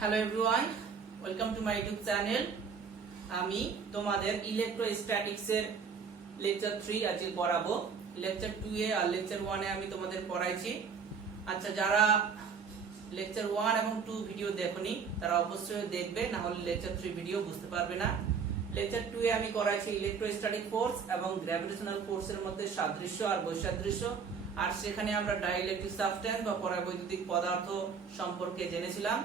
Hello everyone, welcome to my YouTube channel. আমি তোমাদের electrostatics এর লেকচার 3 আজকে পড়াবো। লেকচার 2 এ আর লেকচার 1 এ আমি তোমাদের পড়াইছি। আচ্ছা, যারা লেকচার 1 এবং 2 ভিডিও দেখোনি তারা অবশ্যই দেখবে, না হলে লেকচার 3 ভিডিও বুঝতে পারবে না। লেকচার 2 এ আমি করাইছি ইলেকট্রোস্ট্যাটিক ফোর্স এবং গ্র্যাভিটেশনাল ফোর্সের মধ্যে সাদৃশ্য আর বৈসাদৃশ্য, আর সেখানে আমরা ডাইইলেকট্রিক সাবস্টেন্স বা পরাবৈদ্যুতিক পদার্থ সম্পর্কে জেনেছিলাম।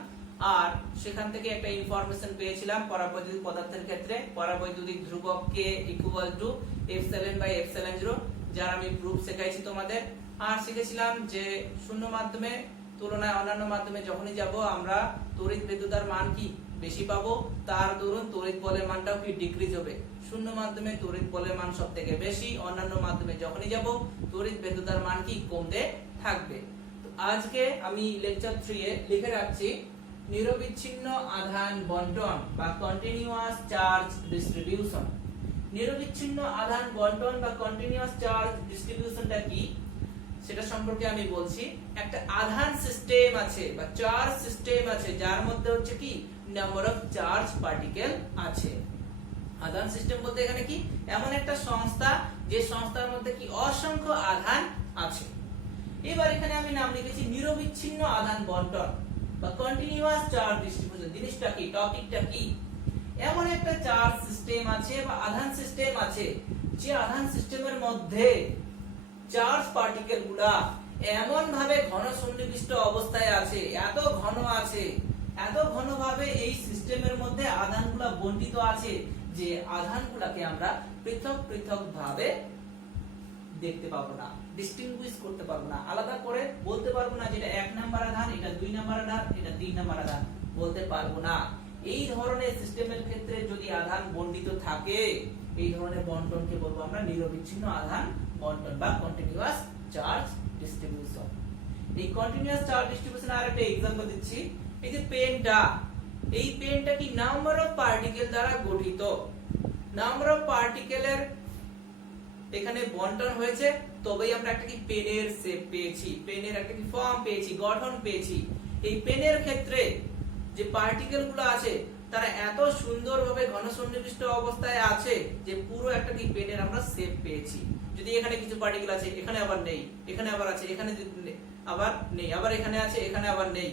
আর সেখান থেকে একটা ইনফরমেশন পেয়েছিলাম পরাবৈদ্যুতিক পদার্থের ক্ষেত্রে পরাবৈদ্যুতিক ধ্রুবক K equal to epsilon by epsilon 0, যার আমি প্রুফ শেখাইছি তোমাদের। আর শিখেছিলাম যে শূন্য মাধ্যমে তুলনায় অন্যান্য মাধ্যমে যখনই যাব আমরা তড়িৎ বিদ্যুতার মান কি বেশি পাবো, তার দরুন তড়িৎ বলের মানটাও কি ডিক্রিজ হবে। শূন্য মাধ্যমে তড়িৎ বলের মান সবথেকে বেশি, অন্যান্য মাধ্যমে যখনই যাব তড়িৎ বিদ্যুতার মান কি কমতে থাকবে। তো আজকে আমি লেকচার 3 এ লিখে রাখছি নিরবিচ্ছিন্ন আধান বণ্টন বা কন্টিনিউয়াস চার্জ ডিস্ট্রিবিউশন। নিরবিচ্ছিন্ন আধান বণ্টন বা কন্টিনিউয়াস চার্জ ডিস্ট্রিবিউশনটা কি সেটা সম্পর্কে আমি বলছি। একটা আধান সিস্টেম আছে বা চার্জ সিস্টেম আছে যার মধ্যে হচ্ছে কি নাম্বার অফ চার্জ পার্টিকেল আছে। আধান সিস্টেম বলতে এখানে কি এমন একটা সংস্থা যে সংস্থার মধ্যে কি অসংখ্য আধান আছে। এবার এখানে আমি নাম লিখেছি নিরবিচ্ছিন্ন আধান বণ্টন বা কন্টিনিউয়াস চার্জ ডিস্ট্রিবিউশন। জিনিসটা কি, টপিকটা কি? এমন একটা চার্জ সিস্টেম আছে বা আধান সিস্টেম আছে যে আধান সিস্টেমের মধ্যে চার্জ পার্টিকেল গুলা এমন ভাবে ঘন সন্নিবিষ্ট অবস্থায় আছে, এত ঘন আছে, এত ঘনভাবে এই সিস্টেমের মধ্যে আধানগুলা বণ্টিত আছে যে আধানগুলাকে আমরা পৃথক পৃথক ভাবে দেখতে পাবো না, ডিস্টিংগুইশ করতে পারবো না, আলাদা করে বলতে পারবো না যেটা 1 নাম্বার আধান, এটা 2 নাম্বার আধান, এটা 3 নাম্বার আধান, বলতে পারবো না। এই ধরনের সিস্টেমের ক্ষেত্রে যদি আধান বণ্টিত থাকে, এই ধরনের বণ্টনকে বলবো আমরা নিরবিচ্ছিন্ন আধান বণ্টন বা কন্টিনিউয়াস চার্জ ডিস্ট্রিবিউশন। এই কন্টিনিউয়াস চার্জ ডিস্ট্রিবিউশন আর একটা एग्जांपल দিচ্ছি। এই যে পেনটা, এই পেনটা কি নাম্বার অফ পার্টিকেল দ্বারা গঠিত। নাম্বার অফ পার্টিকেলের এখানে বণ্টন হয়েছে, তবেই আমরা একটা কি পেনের শেপ পেয়েছি, পেনের একটা কি ফর্ম পেয়েছি, গঠন পেয়েছি। এই পেনের ক্ষেত্রে যে পার্টিকেল গুলো আছে তারা এত সুন্দরভাবে ঘন সন্নিবিষ্ট অবস্থায় আছে যে পুরো একটা কি পেনের আমরা শেপ পেয়েছি। যদি এখানে কিছু পার্টিকেল আছে, এখানে আবার নেই, এখানে আবার আছে, এখানে আবার নেই, আবার এখানে আছে, এখানে আবার নেই,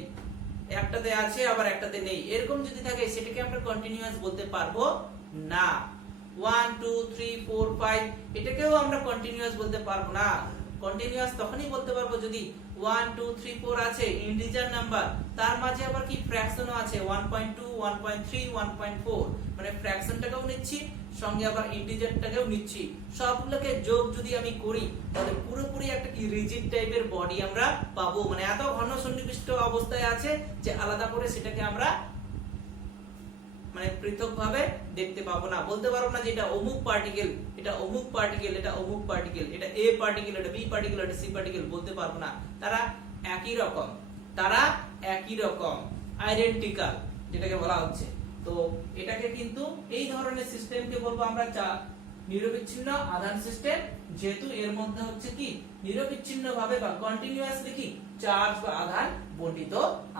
একটাতে আছে আবার একটাতে নেই, এরকম যদি থাকে সেটাকে আমরা কন্টিনিউয়াস বলতে পারবো না। 1 2 3 4 5 এটাকেও আমরা কন্টিনিউয়াস বলতে পারবো না। কন্টিনিউয়াস তখনই বলতে পারবো যদি 1 2 3 4 আছে ইন্টিজার নাম্বার, তার মাঝে আবার কি ফ্র্যাকশনও আছে 1.2 1.3 1.4, মানে ফ্র্যাকশনটাকেও নিচ্ছি সঙ্গে আবার ইন্টিজারটাকেও নিচ্ছি। সবগুলোকে যোগ যদি আমি করি তাহলে পুরোপুরি একটা কি রিজিড টাইপের বডি আমরা পাবো, মানে এত ঘন সন্নিবিষ্ট অবস্থায় আছে যে আলাদা করে সেটাকে আমরা মানে পৃথকভাবে দেখতে পাবো না, বলতে পারবো না যে এটা অমুক পার্টিকেল, এটা অমুক পার্টিকেল, এটা অমুক পার্টিকেল, এটা এ পার্টিকেল, এটা বি পার্টিকেল, এটা সি পার্টিকেল, বলতে পারবো না। তারা একই রকম, তারা একই রকম, আইডেন্টিক্যাল যেটাকে বলা হচ্ছে। তো এটাকে কিন্তু এই ধরনের সিস্টেমকে বলবো আমরা নিরবিচ্ছিন্ন আধান সিস্টেম, যেহেতু এর মধ্যে হচ্ছে কি নিরবিচ্ছিন্ন ভাবে বা কন্টিনিউয়াসলি কি চার্জ বা আধান বণ্টিত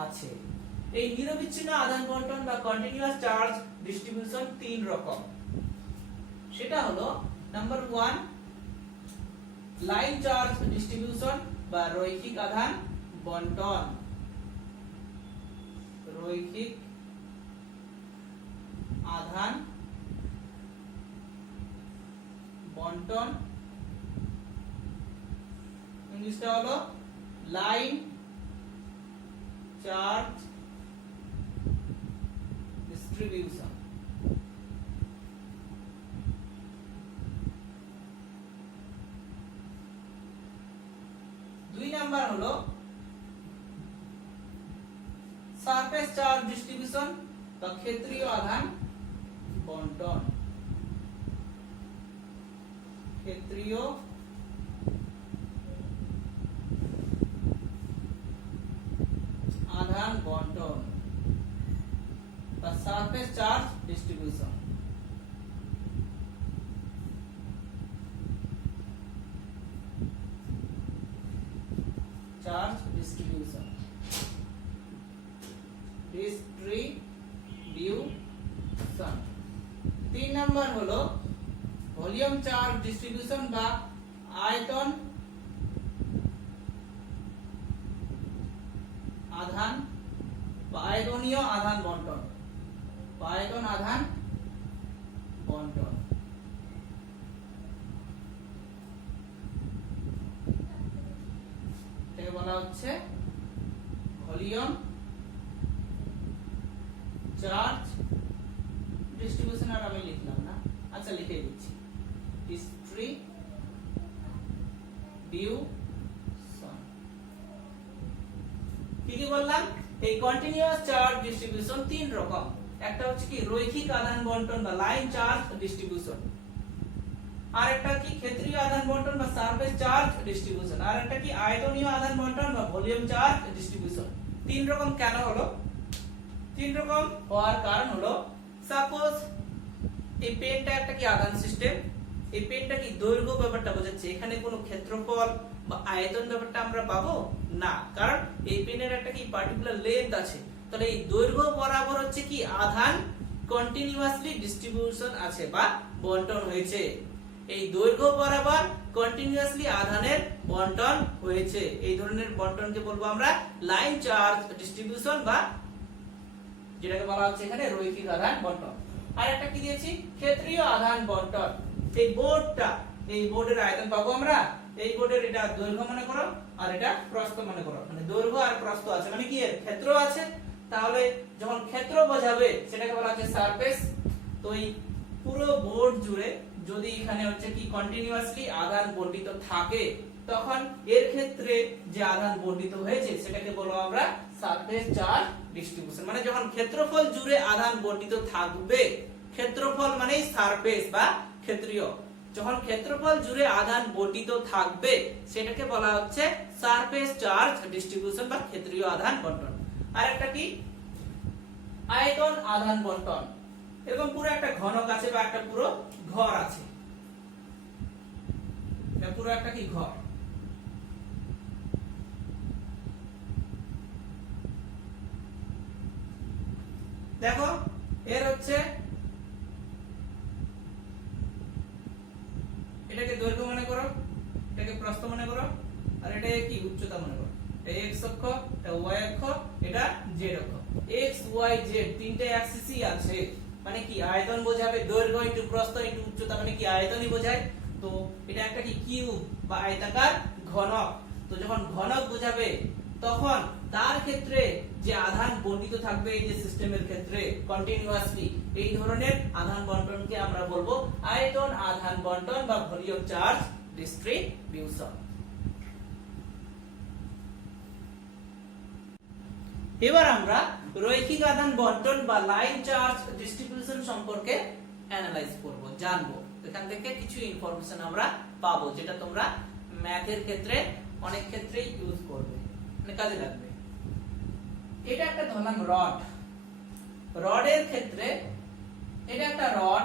আছে। এই নিরবিচ্ছিন্ন আধান বণ্টন বা কন্টিনিউয়াস চার্জ ডিস্ট্রিবিউশন 3 রকম। সেটা হলো নাম্বার 1 লাইন চার্জ ডিস্ট্রিবিউশন বা রৈখিক আধান বণ্টন। রৈখিক আধান বণ্টন ইংলিশটা হলো লাইন চার্জ ডিস্ট্রিবিউশন। দুই নাম্বার হলো সারফেস চার্জ ডিস্ট্রিবিউশন বা ক্ষেত্রীয় আধান বণ্টন। ক্ষেত্রীয় আধান বণ্টন বা surface charge distribution. Charge distribution distribution. 3 number হলো ভলিউম চার্জ ডিস্ট্রিবিউশন বা আয়তন আধান বা আয়তনীয় আধান বন্টন বা আয়তন আধান বন্টন। এটাকে বলা হচ্ছে ভলিউম চার্জ ডিস্ট্রিবিউশন। আর আমি লিখলাম না, আচ্ছা লিখে দিচ্ছি, ডিস্ট্রিবিউশন। কি কি বললাম? এই কন্টিনিউয়াস চার্জ ডিস্ট্রিবিউশন 3 রকম। একটা হচ্ছে কি রৈখিক আধান বন্টন বা লাইন চার্জ ডিস্ট্রিবিউশন, আর একটা কি ক্ষেত্রীয় আধান বন্টন বা সারফেস চার্জ ডিস্ট্রিবিউশন, আর একটা কি আয়তনীয় আধান বন্টন বা ভলিউম চার্জ ডিস্ট্রিবিউশন। 3 রকম কেন হলো? 3 রকম হওয়ার কারণ হলো, সাপোজ এই পেনটা একটা কি আধান সিস্টেম, এই পেনটা কি দৈর্ঘ্য ব্যাপারটা বোঝাচ্ছে, এখানে কোনো ক্ষেত্রফল বা আয়তন ব্যাপারটা আমরা পাবো না, কারণ এই পেনের একটা কি পার্টিকুলার লেন্থ আছে। তাহলে এই দৈর্ঘ্য বরাবর হচ্ছে কি আধান কন্টিনিউয়াসলি ডিস্ট্রিবিউশন আছে বা বন্টন হয়েছে। এই দৈর্ঘ্য বরাবর কন্টিনিউয়াসলি আধানের বন্টন হয়েছে, এই ধরনের বন্টনকে বলবো আমরা লাইন চার্জ ডিস্ট্রিবিউশন বা যেটাকে বলা হচ্ছে এখানে রৈখিক আধান বন্টন। আর একটা কি দিয়েছি? ক্ষেত্রীয় আধান বন্টন। এই বোর্ডটা, এই বোর্ডের আয়তন পাবো আমরা, এই বোর্ডের এটা দৈর্ঘ্য মনে করো আর এটা প্রস্থ মনে করো, মানে দৈর্ঘ্য আর প্রস্থ আছে, মানে কি এর ক্ষেত্র আছে। তাহলে যখন ক্ষেত্র বোঝাবে সেটাকে বলা হচ্ছে সারফেস। তো এই পুরো বোর্ড জুড়ে যদি এখানে হচ্ছে কি কন্টিনিউয়াসলি আধান বন্টিত থাকে, তখন এর ক্ষেত্রে যে আধান বন্টিত হয়েছে সেটাকে বলবো আমরা সারফেস চার্জ ডিস্ট্রিবিউশন। মানে যখন ক্ষেত্রফল জুড়ে আধান বন্টিত থাকবে, ক্ষেত্রফল মানেই সারফেস বা ক্ষেত্রীয়, যখন ক্ষেত্রফল জুড়ে আধান বন্টিত থাকবে সেটাকে বলা হচ্ছে সারফেস চার্জ ডিস্ট্রিবিউশন বা ক্ষেত্রীয় আধান বন্টন। আর একটা কি আয়তন আধান বন্টন। এরকম পুরো একটা ঘনক আছে বা একটা পুরো ঘর আছে, এটা পুরো একটা কি ঘর। দেখো এর হচ্ছে এটাকে দৈর্ঘ্য মনে করো, এটাকে প্রস্থ মনে করো, আর এটা কি উচ্চতা মনে করো। এটা x অক্ষ, এটা y অক্ষ, এটা z অক্ষ। x y z তিনটে অ্যাক্সিসই আছে, মানে কি আয়তন বোঝাবে, দৈর্ঘ্য ইনটু প্রস্থ ইনটু উচ্চতা, মানে কি আয়তনই বোঝায়। তো এটা একটা কি কিউব বা আয়তাকার ঘনক। তো যখন ঘনক বোঝাবে তখন তার ক্ষেত্রে যে আধান বন্টিত থাকবে এই যে সিস্টেমের ক্ষেত্রে কন্টিনিউয়াসলি, এই ধরনের আধান বন্টনকে আমরা বলবো আয়তন আধান বন্টন বা ভলিউম চার্জ ডিস্ট্রিবিউশন। এবার আমরা রৈখিক আধান বন্টন বা লাইন চার্জ ডিস্ট্রিবিউশন সম্পর্কে অ্যানালাইজ করব, জানবো। এখান থেকে কিছু ইনফরমেশন আমরা পাবো যেটা তোমরা ম্যাথের ক্ষেত্রে অনেক ক্ষেত্রেই ইউজ করবে, মানে কাজে লাগবে। এটা একটা ধরলাম রড, রডের ক্ষেত্রে এটা একটা রড,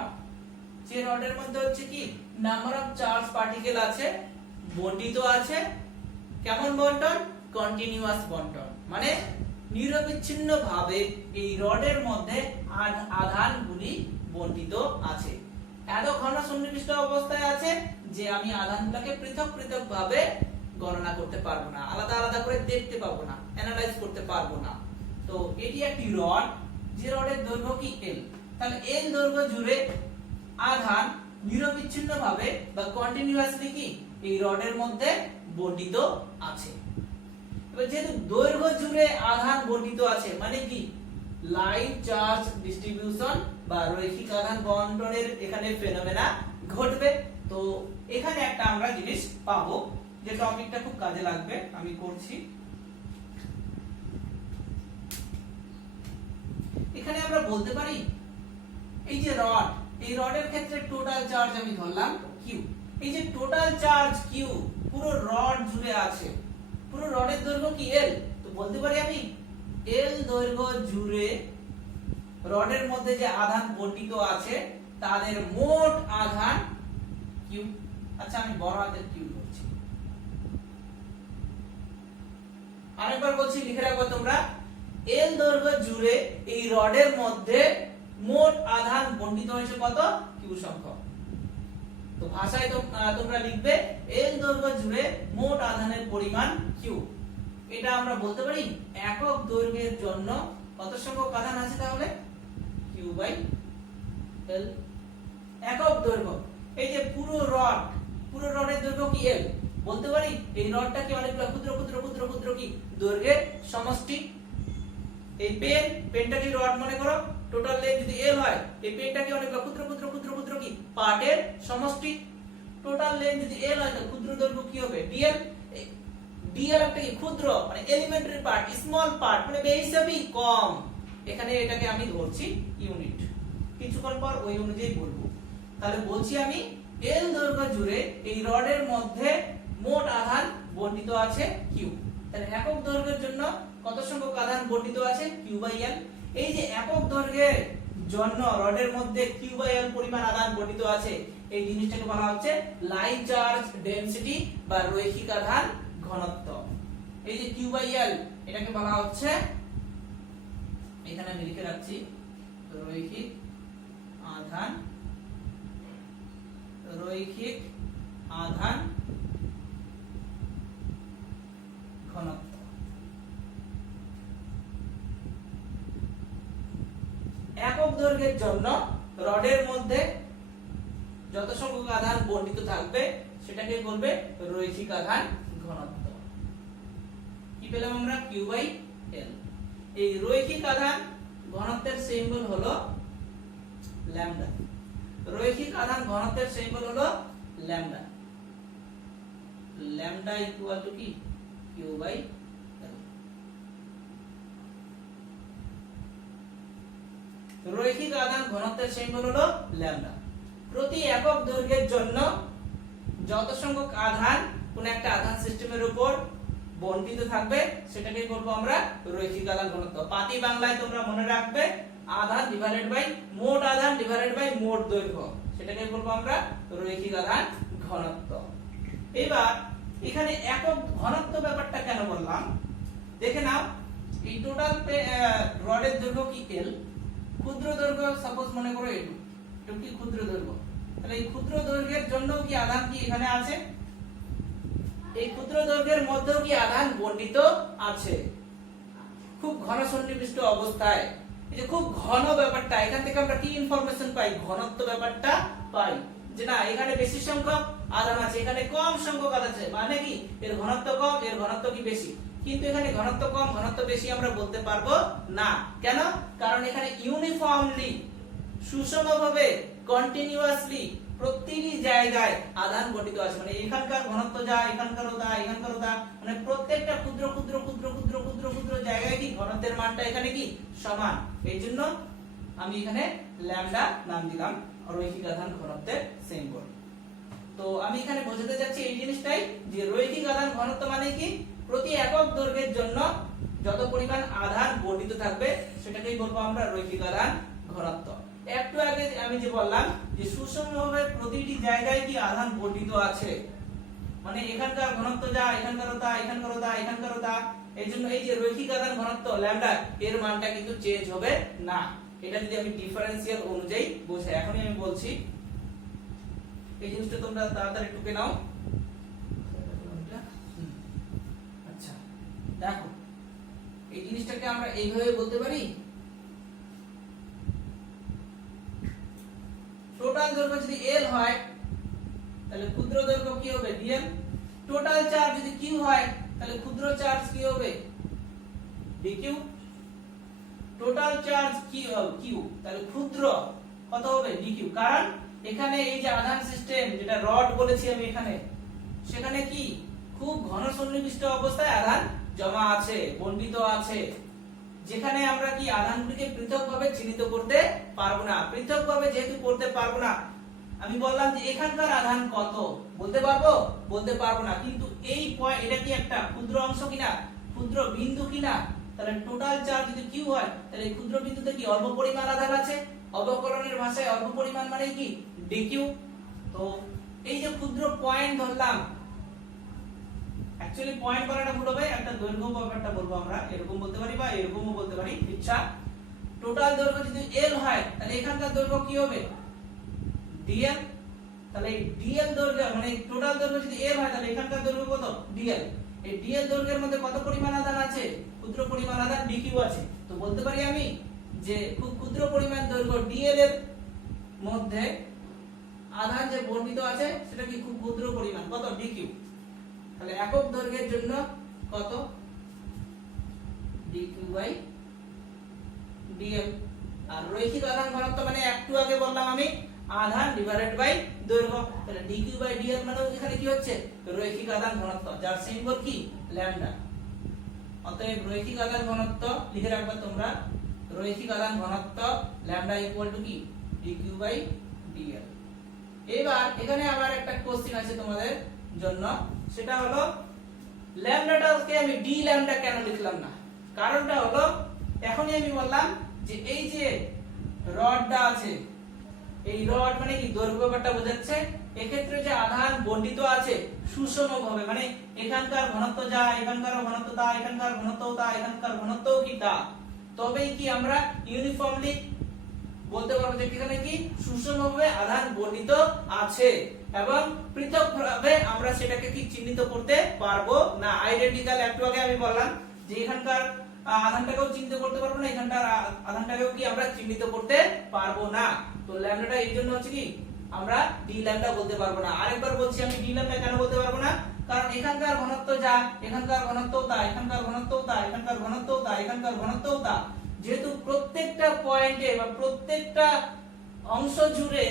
যে রডের মধ্যে হচ্ছে কি নাম্বার অফ চার্জ পার্টিকেল আছে, বন্টিত আছে। কেমন বন্টন? কন্টিনিউয়াস বন্টন, মানে নিরবিচ্ছিন্ন ভাবে এই রডের মধ্যে আধানগুলি বন্টিত আছে। এত ঘন সন্নিবিষ্ট অবস্থায় আছে যে আমি আধানগুলোকে পৃথক পৃথক ভাবে গণনা করতে পারবো না, আলাদা আলাদা করে দেখতে পাবো না, অ্যানালাইজ করতে পারবো না। তো এটি একটি রড, যে রডের দৈর্ঘ্য কি l। তাহলে l দৈর্ঘ্য জুড়ে আধান নিরবিচ্ছিন্ন ভাবে বা কন্টিনিউয়াসলি কি এই রডের মধ্যে বন্টিত আছে। এবার যেহেতু দৈর্ঘ্য জুড়ে আধান বন্টিত আছে, মানে কি লাইন চার্জ ডিস্ট্রিবিউশন বা রৈখিক আধান বন্টনের এখানে ফেনোমেনা ঘটবে। তো এখানে একটা আমরা জিনিস পাবো যে টপিকটা খুব কাজে লাগবে, আমি করছি। এখানে আমরা বলতে পারি এই যে রড, এই রডের ক্ষেত্রে টোটাল চার্জ আমি ধরলাম কিউ। এই যে টোটাল চার্জ কিউ পুরো রড জুড়ে আছে, পুরো রডের দৈর্ঘ্য কি এল। তো বলতে পারি আমি এল দৈর্ঘ্য জুড়ে রডের মধ্যে যে আধান বন্টিত আছে তাদের মোট আধান কিউ। আচ্ছা আমি বড় হাতের কিউ করছি, আরেকবার বলছি লিখে রাখো তোমরা। এল দৈর্ঘ্য জুড়ে এই রডের মধ্যে মোট আধান বণ্টিত হয়েছে কত? কিউ সংখ্যক। তো ভাষায় তোমরা লিখবে এল দৈর্ঘ্য জুড়ে মোট আধানের পরিমাণ কিউ। এটা আমরা বলতে পারি একক দৈর্ঘ্যের জন্য কত সংখ্যক আধান আছে তাহলে? Q by L. একক দৈর্ঘ্য, এই যে পুরো রডের দৈর্ঘ্য কি এল, বলতে পারি এই রডটা কি অনেকগুলো ক্ষুদ্র ক্ষুদ্র ক্ষুদ্র ক্ষুদ্র কি দৈর্ঘ্যের সমষ্টি। এই পেনটা কি রড মনে করো, টোটাল লেন্থ যদি এল হয়, এই পেনটা কি অনেকগুলো ক্ষুদ্র ক্ষুদ্র ক্ষুদ্র ক্ষুদ্র কি পার্টের সমষ্টি। টোটাল লেন্থ যদি এল হয় তাহলে ক্ষুদ্র দৈর্ঘ্য কি হবে? ডিএল। ডিএল একটা কি ক্ষুদ্র, মানে এলিমেন্টারি পার্ট, স্মল পার্ট, মানে বেহিসাবি কম। এখানে এটাকে আমি ধরছি ইউনিট, কিছুক্ষণ পর ওই অনুযায়ী বলবো। তাহলে বলছি আমি এল দৈর্ঘ্য জুড়ে এই রডের মধ্যে মোট আধান বণ্টিত আছে কিউ। তাহলে একক দৈর্ঘ্যের জন্য কত সংখ্যক আধান বণ্টিত আছে? Q by L. এই যে একক দৈর্ঘ্যের জন্য রডের মধ্যে কিউ বাই এল পরিমাণ আধান বণ্টিত আছে, এই জিনিসটাকে বলা হচ্ছে লাইন চার্জ ডেনসিটি বা রৈখিক আধান ঘনত্ব। এই যে কিউ বাই এল, এটাকে বলা হচ্ছে, এখানে আমি লিখে রাখছি, রৈখিক আধান ঘনত্ব। একক দৈর্ঘ্যের জন্য রডের মধ্যে যত সংখ্যক আধান বণ্টিত থাকবে সেটাকে বলবে রৈখিক আধান ঘনত্ব। কি পেলাম আমরা? Q by L. এই রৈখিক আধান ঘনত্বের সিম্বল হলো ল্যামডা। রৈখিক আধান ঘনত্বের সিম্বল হলো ল্যামডা। ল্যামডা ইকুয়াল টু কি? Q by L. রৈখিক আধান ঘনত্বের সিম্বল হলো ল্যামডা। প্রতি একক দৈর্ঘ্যের জন্য যত সংখ্যক আধান কোন একটা আধান সিস্টেমের উপর বণ্টিত থাকবে সেটাকে বলবো আমরা রৈখিক আধান ঘনত্ব। পাতি বাংলায় তোমরা মনে রাখবে আধান ডিভাইডেড বাই মোট আধান ডিভাইডেড বাই মোট দৈর্ঘ্য, সেটাকে বলবো আমরা রৈখিক আধান ঘনত্ব। এবার এখানে একক ঘনত্ব ব্যাপারটা কেন বললাম দেখে নাও। এই টোটাল রডের দৈর্ঘ্য কি এল, ক্ষুদ্র দৈর্ঘ্য সাপোজ মনে করো এটু, এটু কি ক্ষুদ্র দৈর্ঘ্য। তাহলে এই ক্ষুদ্র দৈর্ঘ্যের জন্য কি আধান কি এখানে আছে? এই ক্ষুদ্র দৈর্ঘ্যের মধ্যেও কি আধান বণ্টিত আছে খুব ঘন সন্নিবিষ্ট অবস্থায়। এই যে খুব ঘন ব্যাপারটা, এখান থেকে আমরা কি ইনফরমেশন পাই? ঘনত্ব ব্যাপারটা পাই যে না এখানে বেশি সংখ্যক আধান আছে, এখানে কম সংখ্যক আধান আছে, মানে কি এর ঘনত্ব কম, এর ঘনত্ব কি বেশি। কিন্তু এখানে ঘনত্ব কম ঘনত্ব বেশি আমরা বলতে পারবো না। কেন? কারণ এখানে ইউনিফর্মলি, সুষমভাবে, কন্টিনিউয়াসলি প্রতিটি জায়গায় আধান বণ্টিত আছে। মানে এখানকার ঘনত্ব যা, এখানকারও তা, এখানকারও তা, মানে প্রত্যেকটা ক্ষুদ্র ক্ষুদ্র ক্ষুদ্র ক্ষুদ্র ক্ষুদ্র ক্ষুদ্র জায়গায় কি ঘনত্বের মানটা এখানে কি সমান। এই জন্য আমি এখানে ল্যামডা নাম দিলাম রৈখিক আধান ঘনত্বের সিম্বল। তো আমি এখানে বোঝাতে যাচ্ছি এই জিনিসটাই যে রৈখিক আধান ঘনত্ব মানে কি প্রতি একক দৈর্ঘ্যের জন্য যত পরিমাণ আধান বণ্টিত থাকবে সেটাকেই বলবো আমরা রৈখিক আধান ঘনত্ব। একটু আগে আমি যে বললাম যে সুষমভাবে প্রতিটি জায়গায় কি আধান বণ্টিত আছে, মানে এখানকার ঘনত্ব যা, এখানকারও তা, এখানকারও তা, এখানকারও তা। এই জন্য এই যে রৈখিক আধান ঘনত্ব ল্যামডা এর মানটা কিন্তু চেঞ্জ হবে না। এটা যদি আমি ডিফারেন্সিয়াল অনুযায়ী বোঝাই, এখনই আমি বলছি, এই জিনিসটা তোমরা তাড়াতাড়ি টুকে নাও। আচ্ছা দেখো, এই জিনিসটাকে আমরা এইভাবে বলতে পারি, টোটাল দৈর্ঘ্য যদি এল হয় তাহলে ক্ষুদ্র দৈর্ঘ্য কি হবে? ডিএল। টোটাল চার্জ যদি কিউ হয় তাহলে ক্ষুদ্র চার্জ কি হবে? ডিকিউ। টোটাল চার্জ কিউ তাহলে ক্ষুদ্র কত হবে? ডিকিউ। কারণ এখানে এই যে আধান সিস্টেম যেটা রড বলেছি আমি এখানে, সেখানে কি খুব ঘন সন্নিবিষ্ট অবস্থায় আধান জমা আছে, বণ্টিত আছে, যেখানে আমরা কি আধানগুলিকে পৃথকভাবে চিহ্নিত করতে পারবো না। পৃথকভাবে যেহেতু করতে পারবো না, আমি বললাম যে এখানকার আধান কত বলতে পারবো? বলতে পারবো না। কিন্তু এই এটা কি একটা ক্ষুদ্র অংশ কিনা, ক্ষুদ্র বিন্দু কিনা? তাহলে টোটাল চার্জ যদি কিউ হয় তাহলে ক্ষুদ্র বিন্দুতে কি অল্প পরিমাণ আধান আছে। অবকলনের ভাষায় অল্প পরিমাণ মানে কি? ডিকিউ। তো এই যে ক্ষুদ্র পয়েন্ট ধরলাম, অ্যাকচুয়ালি পয়েন্ট বলাটা ভুল হবে, একটা দৈর্ঘ্য ব্যাপারটা বলবো আমরা, এরকম বলতে পারি বা এরকমও বলতে পারি, ইচ্ছা। টোটাল দৈর্ঘ্য যদি l হয় তাহলে এখানকার দৈর্ঘ্য কি হবে, dl। তাহলে dl দৈর্ঘ্য মানে টোটাল দৈর্ঘ্য যদি l হয় তাহলে এখানকার দৈর্ঘ্য কত, dl। এই dl দৈর্ঘ্যের মধ্যে কত পরিমাণ আধান আছে, ক্ষুদ্র পরিমাণ আধান dq আছে। তো বলতে পারি আমি যে খুব ক্ষুদ্র পরিমাণ দৈর্ঘ্য dl এর মধ্যে আধান যে বর্ণিত আছে সেটা কি খুব ক্ষুদ্র পরিমাণ, কত, dq। তাহলে একক দৈর্ঘ্যের জন্য কত, dq/dl। আর রৈখিক আধান ঘনত্ব মানে একটু আগে বললাম আমি আধান ডিভাইডেড বাই দৈর্ঘ্য, তাহলে dq/dl মানে এখানে কি হচ্ছে, রৈখিক আধান ঘনত্ব, যার সিম্বল কি, ল্যামডা। অতএব রৈখিক আধান ঘনত্ব লিখে রাখবে তোমরা, রৈখিক আধান ঘনত্ব ল্যামডা ইকুয়াল টু কি, dq/dl। এবার এখানে আবার একটা কোশ্চেন আছে তোমাদের জন্য, সেটা হলো ল্যামডাটাকে আমি d ল্যামডা কেন লিখলাম না। কারণটা হলো এখনই আমি বললাম যে এই যে রডটা আছে, এই রড মানে কি দৈর্ঘ্য ব্যাপারটা বোঝাচ্ছে। এক্ষেত্রে যে আধান বণ্টিত আছে সুষমভাবে, মানে এখানকার ঘনত্ব যা, এখানকার ঘনত্ব তা, এখানকার ঘনত্ব তা, এখানকার ঘনত্ব কি তা, তবেই কি আমরা ইউনিফর্মলি বলতে পারবো যে এখানে কি সুষমভাবে আধান বণ্টিত আছে, এবং পৃথকভাবে আমরা সেটাকে কি চিহ্নিত করতে পারবো না। আইডেন্টিক্যাল একটু আগে আমি বললাম যে এখানকার আধানটাকেও চিহ্নিত করতে পারবো না, এখানকার আধানটাকেও কি আমরা চিহ্নিত করতে পারবো না। তো ল্যামডাটা এই জন্য হচ্ছে কি আমরা ডি ল্যামডা বলতে পারবো না। আরেকবার বলছি আমি ডি ল্যামডা কেন বলতে পারবো না, কারণ এখানকার ঘনত্ব যা, এখানকার ঘনত্ব তা, এখানকার ঘনত্ব তা, এখানকার ঘনত্ব তা, এখানকার ঘনত্ব তা, যেহেতু প্রত্যেকটা পয়েন্টে বা প্রত্যেকটা অংশ জুড়ে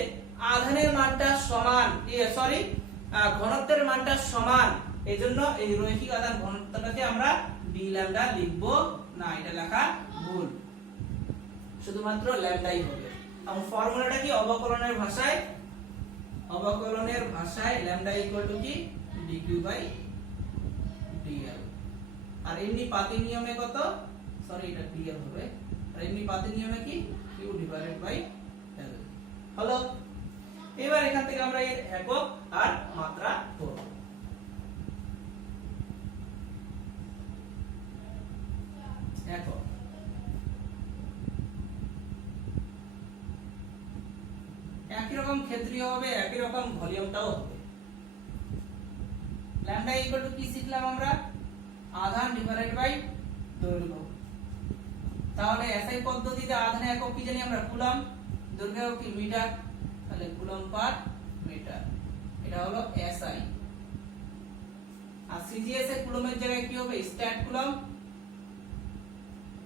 আধানের মানটা সমান, সরি ঘনত্বের মানটা সমান, এজন্য এই রৈখিক আধান ঘনত্বটাকে আমরা ডি ল্যামডা লিখবো না, এটা লেখা ভুল, শুধুমাত্র ল্যামডাই হবে। এবং ফর্মুলাটা কি, অবকলনের ভাষায়, অবকলনের ভাষায় ল্যামডা ইকুয়াল টু কি, dq/dl। আর এমনি পাতি নিয়মে কত, সরি এটা dl হবে, আর এমনি পাতি নিয়মে কি q/l হলো। এবার এখান থেকে আমরা এর একক আর মাত্রা করব। একক একই রকম ক্ষেত্রীয় হবে, একই রকম ভলিউমটাও হবে। ল্যামডা ইকুয়াল টু কি শিখলাম আমরা, আধান ডিভাইডেড বাই দৈর্ঘ্য। তাহলে এসআই পদ্ধতিতে আধানের একক কি জানি আমরা, কুলম্ব, দৈর্ঘ্য কি মিটার, তাহলে কুলম্ব পার মিটার, এটা হলো এসআই। আর সিজিএস এর কুলম্বের জায়গায় কি হবে, স্ট্যাট কুলম্ব,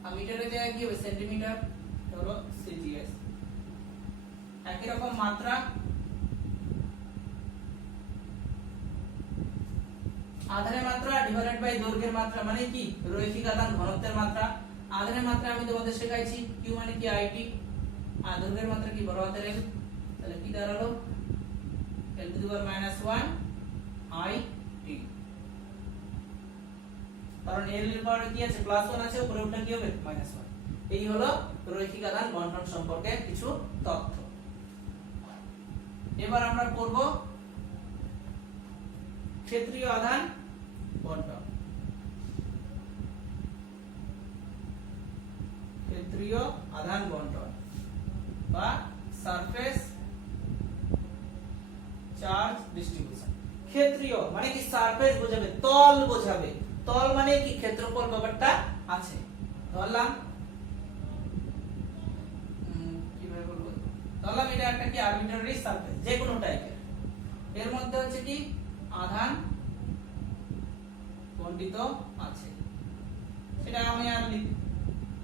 আর মিটারের জায়গায় কি হবে, সেন্টিমিটার, এটা হলো সিজিএস। একই রকম মাত্রা, আধানের মাত্রা ডিভাইডেড বাই দৈর্ঘ্যের মাত্রা, মানে কি রৈখিক আধান ঘনত্বের মাত্রা। আধানের মাত্রা আমি তোমাদের শেখাইছি, কিউ মানে কি আইটি, আর দৈর্ঘ্যের মাত্রা কি বড় হাতের এল, তাহলে কি দাঁড়ালো l to the power -1 IT. কারণ l এর পাওয়ারে কি আছে, +1 আছে, উপরে ওটা কি হবে, -1। এই হলো রৈখিক আধান বণ্টন সম্পর্কে কিছু তথ্য। এবার আমরা করব ক্ষেত্রীয় আধান বণ্টন। ক্ষেত্রীয় আধান বণ্টন বা সারফেস চার্জ ডিস্ট্রিবিউশন। ক্ষেত্রীয় মানে কি সারফেস বোঝাবে, তল বোঝাবে, তল মানে কি ক্ষেত্রফল ব্যাপারটা আছে। ধরলাম কিভাবে বলবো, ধরলাম এটা একটা কি আরবিট্রারি সারফেস, যে কোনো টাইপের, এর মধ্যে হচ্ছে কি আধান বণ্টিত আছে। সেটা আমি আর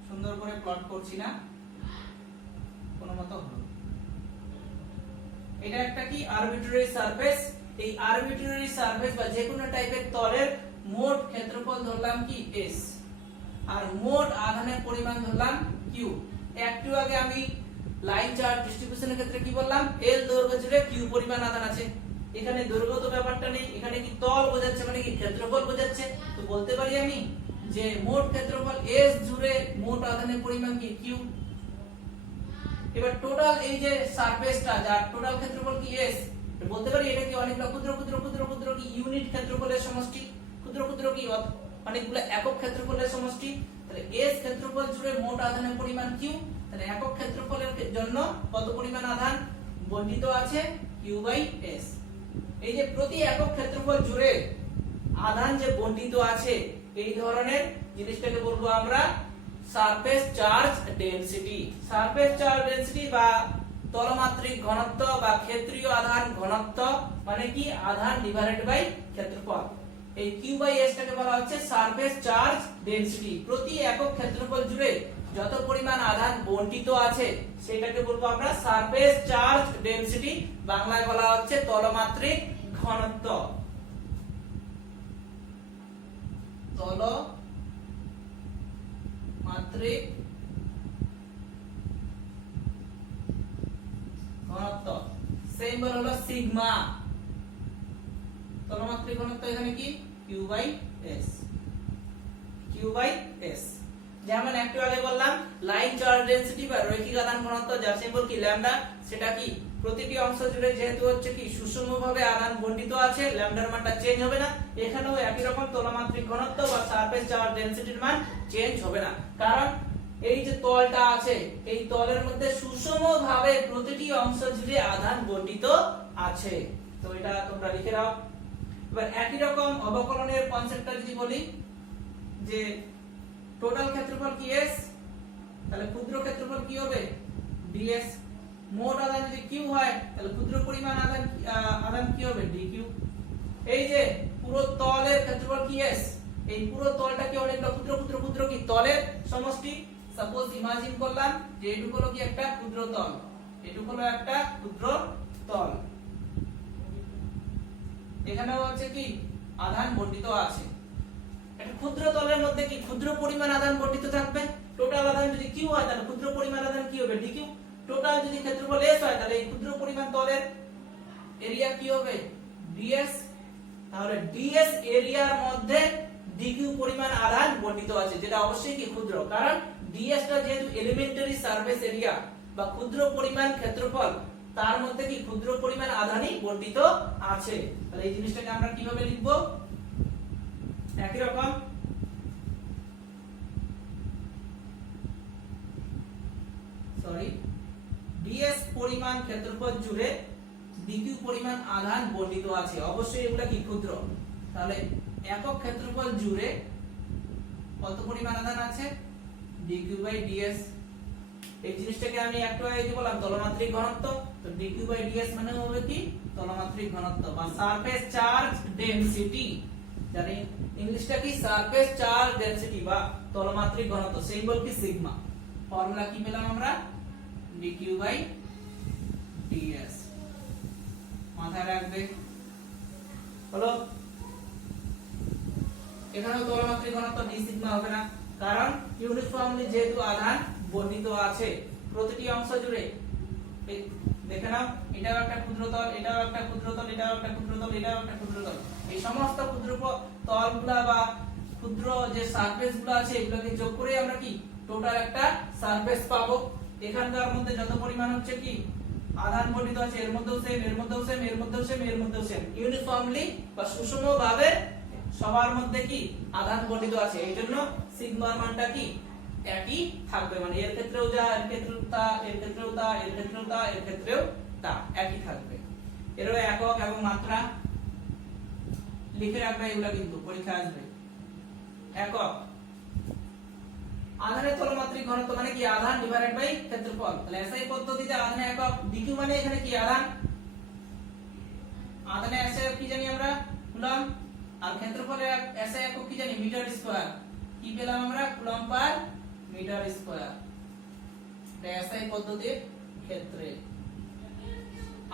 সুন্দর করে প্লট করছি না, কোনো মতো হলো। এটা একটা কি আরবিট্রারি সারফেস। এই আরবিট্রারি সারফেস বা যে কোনো টাইপের তলের মোট ক্ষেত্রফল ধরলাম কি s, আর মোট আধানের পরিমাণ ধরলাম q। একটু আগে আমি লাইন চার্জ ডিস্ট্রিবিউশনের ক্ষেত্রে কি বললাম, l দৈর্ঘ্য জুড়ে q পরিমাণ আধান আছে। এখানে দৈর্ঘ্য তো ব্যাপারটা নেই, এখানে কি তল বোঝাচ্ছে মানে কি ক্ষেত্রফল বোঝাচ্ছে। তো বলতে পারি আমি যে মোট ক্ষেত্রফল s জুড়ে মোট আধানের পরিমাণ কি q। এবার টোটাল এই যে সারফেসটা, যার টোটাল ক্ষেত্রফল কি s, বলতে পারি এটা কি অনেকটা ক্ষুদ্র ক্ষুদ্র ক্ষুদ্র ক্ষুদ্র কি ইউনিট ক্ষেত্রফলের সমষ্টি। ক্ষুদ্র ক্ষুদ্র কি অনেকগুলো একক ক্ষেত্রফলের সমষ্টি। তাহলে এস ক্ষেত্রফল জুড়ে মোট আধানের পরিমাণ কিউ। তাহলে একক ক্ষেত্রফলের জন্য কত পরিমাণ আধান বণ্টিত আছে? Q by S. এই যে প্রতি একক ক্ষেত্রফল জুড়ে আধান যে বণ্টিত আছে এই ধরনের জিনিসটাকে বলবো আমরা surface charge density. Surface charge density বা তলমাত্রিক ঘনত্ব বা ক্ষেত্রীয় আধান ঘনত্ব মানে কি আধান ডিভাইডেড বাই ক্ষেত্রফল। এই কিউ বাই এস টাকে বলা হচ্ছে সারফেস চার্জ ডেনসিটি। প্রতি একক ক্ষেত্রফল জুড়ে যত পরিমাণ আধান বণ্টিত আছে সেটাকে বলবো আমরা সারফেস চার্জ ডেনসিটি, বাংলায় বলা হচ্ছে তলমাত্রিক ঘনত্ব। তলমাত্রিক ঘনত্ব সিম্বল হলো সিগমা। তলমাত্রিক ঘনত্ব এখানে কি Q by S. Q by S যেমন একটু আগে বললাম লাইন চার্জ ডেনসিটি বা রৈখিক আধান ঘনত্ব যার সিম্বল কি ল্যামডা, সেটা কি প্রতিটি অংশ জুড়ে যেহেতু হচ্ছে কি সুষমভাবে আধান বণ্টিত আছে ল্যামডার মানটা চেঞ্জ হবে না। এখানেও একই রকম তলমাত্রিক ঘনত্ব বা সারফেস চার্জ ডেনসিটির মান চেঞ্জ হবে না, কারণ এই যে তলটা আছে এই তলের মধ্যে সুষমভাবে প্রতিটি অংশ জুড়ে আধান বণ্টিত আছে। তো এটা তোমরা লিখে নাও। এবার একই রকম অবকলনের কনসেপ্টটা যদি বলি যে টোটাল ক্ষেত্রফল কি এস, তাহলে ক্ষুদ্র ক্ষেত্রফল কি হবে ডিএস। মোট আধান যদি কিউ হয় তাহলে ক্ষুদ্র পরিমাণ আধান কি হবে ডিকিউ। এই যে পুরো তলের ক্ষেত্রফল কি এস, এই পুরো তলটা কি অনেকটা ক্ষুদ্র ক্ষুদ্র ক্ষুদ্র কি তলের সমষ্টি। সাপোজ ইমাজিন করলাম যে এটুকু হলো কি একটা ক্ষুদ্র তল, এটুকু হলো একটা ক্ষুদ্র তল, এখানেও হচ্ছে কি আধান বণ্টিত আছে। একটা ক্ষুদ্র তলের মধ্যে কি ক্ষুদ্র পরিমাণ আধান বণ্টিত থাকবে। টোটাল আধান যদি কিউ হয় তাহলে ক্ষুদ্র পরিমাণ আধান কি হবে ডিকিউ। টোটাল যদি ক্ষেত্রফল এস হয় তাহলে এই ক্ষুদ্র পরিমাণ তলের এরিয়া কি হবে ডিএস। তাহলে ডিএস এরিয়ার মধ্যে ডিকিউ পরিমাণ আধান বণ্টিত আছে, যেটা অবশ্যই কি ক্ষুদ্র, কারণ ডিএস টা যেহেতু এলিমেন্টারি সারফেস এরিয়া বা ক্ষুদ্র পরিমাণ ক্ষেত্রফল তার মধ্যে কি ক্ষুদ্র পরিমাণ আধানই বণ্টিত আছে। তাহলে এই জিনিসটাকে আমরা কিভাবে লিখব একই রকম ডিএস পরিমাণ ক্ষেত্রফল জুড়ে ডিকিউ পরিমাণ আধান বণ্টিত আছে, অবশ্যই এগুলা কি ক্ষুদ্র। তাহলে একক ক্ষেত্রফল জুড়ে কত পরিমাণ আধান আছে ডিকিউ বাই ডিএস। এই জিনিসটাকে আমি একটু আগে বললাম তলমাত্রিক ঘনত্ব, তো ডিকিউ বাই ডিএস মানে হবে কি তলমাত্রিক ঘনত্ব বা সারফেস চার্জ ডেনসিটি। জানি ইংলিশটা কি সারফেস চার্জ ডেনসিটি বা তলমাত্রিক ঘনত্ব, সিম্বল কি সিগমা। ফর্মুলা কি পেলাম আমরা dq বাই ds, মাথায় রাখবে। হলো এখানেও তলমাত্রিক ঘনত্ব d সিগমা হবে না, কারণ ইউনিফর্মলি যেহেতু আধান বণ্টিত আছে প্রতিটি অংশ জুড়ে। দেখে নাও এটাও একটা ক্ষুদ্রতল, এটাও একটা ক্ষুদ্রতল, এটাও একটা ক্ষুদ্রতল, এটাও একটা ক্ষুদ্রতল। এই সমস্ত ক্ষুদ্র তলগুলা বা ক্ষুদ্র যে সারফেস গুলো আছে এগুলোকে যোগ করে আমরা কি টোটাল একটা সারফেস পাবো। এখানকার মধ্যে যত পরিমাণ হচ্ছে কি আধান বণ্টিত আছে এর মধ্যেও সেম, এর মধ্যেও সেম, এর মধ্যেও সেম, এর মধ্যেও সেম, ইউনিফর্মলি বা সুষমভাবে সবার মধ্যে কি আধান বণ্টিত আছে। এইজন্য সিগমার মানটা কি একই থাকবে, মানে এর ক্ষেত্রেও যা, এর ক্ষেত্রেও তা, এর ক্ষেত্রেও তা, এর ক্ষেত্রেও তা, এর ক্ষেত্রেও তা একই থাকবে। এর একক এবং মাত্রা লিখে রাখবে, এগুলা কিন্তু পরীক্ষা আসবে। একক আধানের তলমাত্রিক ঘনত্ব মানে কি আধান ডিভাইডেড বাই ক্ষেত্রফল। তাহলে এসআই পদ্ধতিতে আধানের একক ডিকিউ মানে এখানে কি আধান, আধানের এসআই কি জানি আমরা কুলম্ব, আর ক্ষেত্রফলের এসআই একক কি জানি মিটার স্কয়ার। কি পেলাম আমরা কুলম্ব পার মিটার স্কয়ার, এটা এসআই পদ্ধতির ক্ষেত্রে।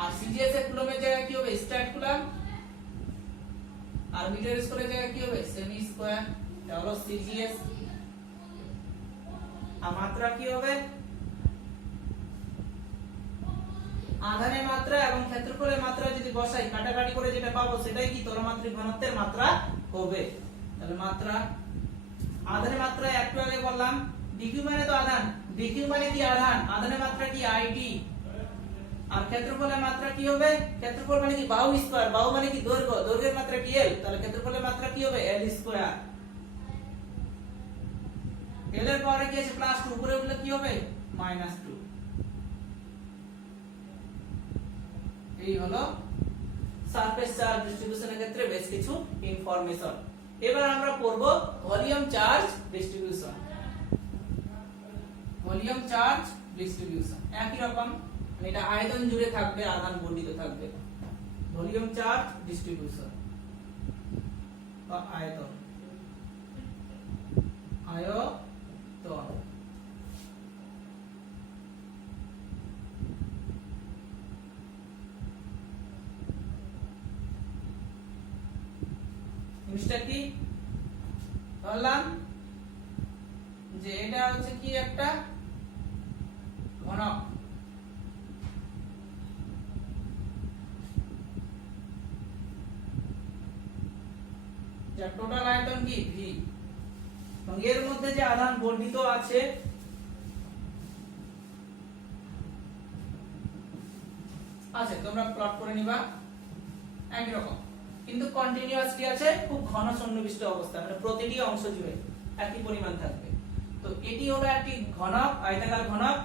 আর সিজিএস এর কুলম্বের জায়গায় কি হবে স্ট্যাট কুলম্ব, আর মিটার স্কয়ারের জায়গায় কি হবে সেমি স্কয়ার, এটা হলো সিজিএস। আর মাত্রা কি হবে আধানের মাত্রা এবং ক্ষেত্রফলের মাত্রা যদি বসাই কাটাকাটি করে যেটা পাবো সেটাই কি তলমাত্রিক ঘনত্বের মাত্রা হবে। তাহলে মাত্রা আধানের মাত্রা একটু আগে বললাম ডিকিউ মানে তো আধান, ডিকিউ মানে কি আধান, আধানের মাত্রা কি আইটি, আর ক্ষেত্রফলের মাত্রা কি হবে? ক্ষেত্রফল মানে কি বাহু স্কয়ার, বাহু মানে কি দৈর্ঘ্য, দৈর্ঘ্যের মাত্রা কি l, তাহলে ক্ষেত্রফলের মাত্রা কি হবে l স্কয়ার। l এর পাওয়ারে কি আছে প্লাস 2, উপরে উঠলে কি হবে মাইনাস 2। এই হলো সারফেস চার্জ ডিস্ট্রিবিউশনের ক্ষেত্রে বেশ কিছু ইনফরমেশন। এবার আমরা পড়ব volume charge distribution. Volume charge distribution একই রকম, মানে এটা আয়তন জুড়ে থাকবে, আধান বর্ধিত থাকবে। ভলিউম চার্জ ডিস্ট্রিবিউশন বা আয়তন, আয়তন জিনিসটা কি বললাম যে এটা হচ্ছে কি একটা ঘনক, যার টোটাল আয়তন কি v, এবং এর মধ্যে যে আধান বর্ধিত আছে তোমরা প্লট করে নিবা একই রকম, কিন্তু কন্টিনিউয়াসলি আছে, খুব ঘন সন্নিবিষ্ট অবস্থা, মানে প্রতিটি অংশ জুড়ে একই পরিমাণ থাকবে। তো এটি হলো একটি ঘনক, আয়তাকার ঘনক,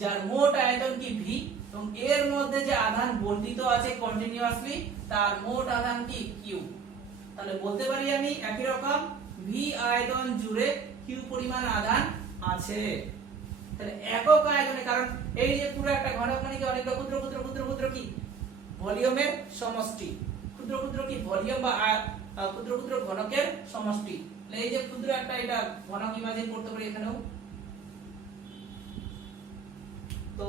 যার মোট আয়তন কি v, এবং এর মধ্যে যে আধান বর্ধিত আছে কন্টিনিউয়াসলি তার মোট আধান কি q। তাহলে বলতে পারি আমি একই রকম v আয়তন জুড়ে q পরিমাণ আধান আছে। তাহলে একক আয়তনে, কারণ এই যে পুরো একটা ঘনক মানে কি অনেক ক্ষুদ্র ক্ষুদ্র ক্ষুদ্র ক্ষুদ্র কি ভলিউমের সমষ্টি, ক্ষুদ্র ক্ষুদ্র কি ভলিউম বা ক্ষুদ্র ক্ষুদ্র ঘনকের সমষ্টি। এই যে ক্ষুদ্র একটা এটা ঘনক ইমাজিন করতে পারি এখানেও। তো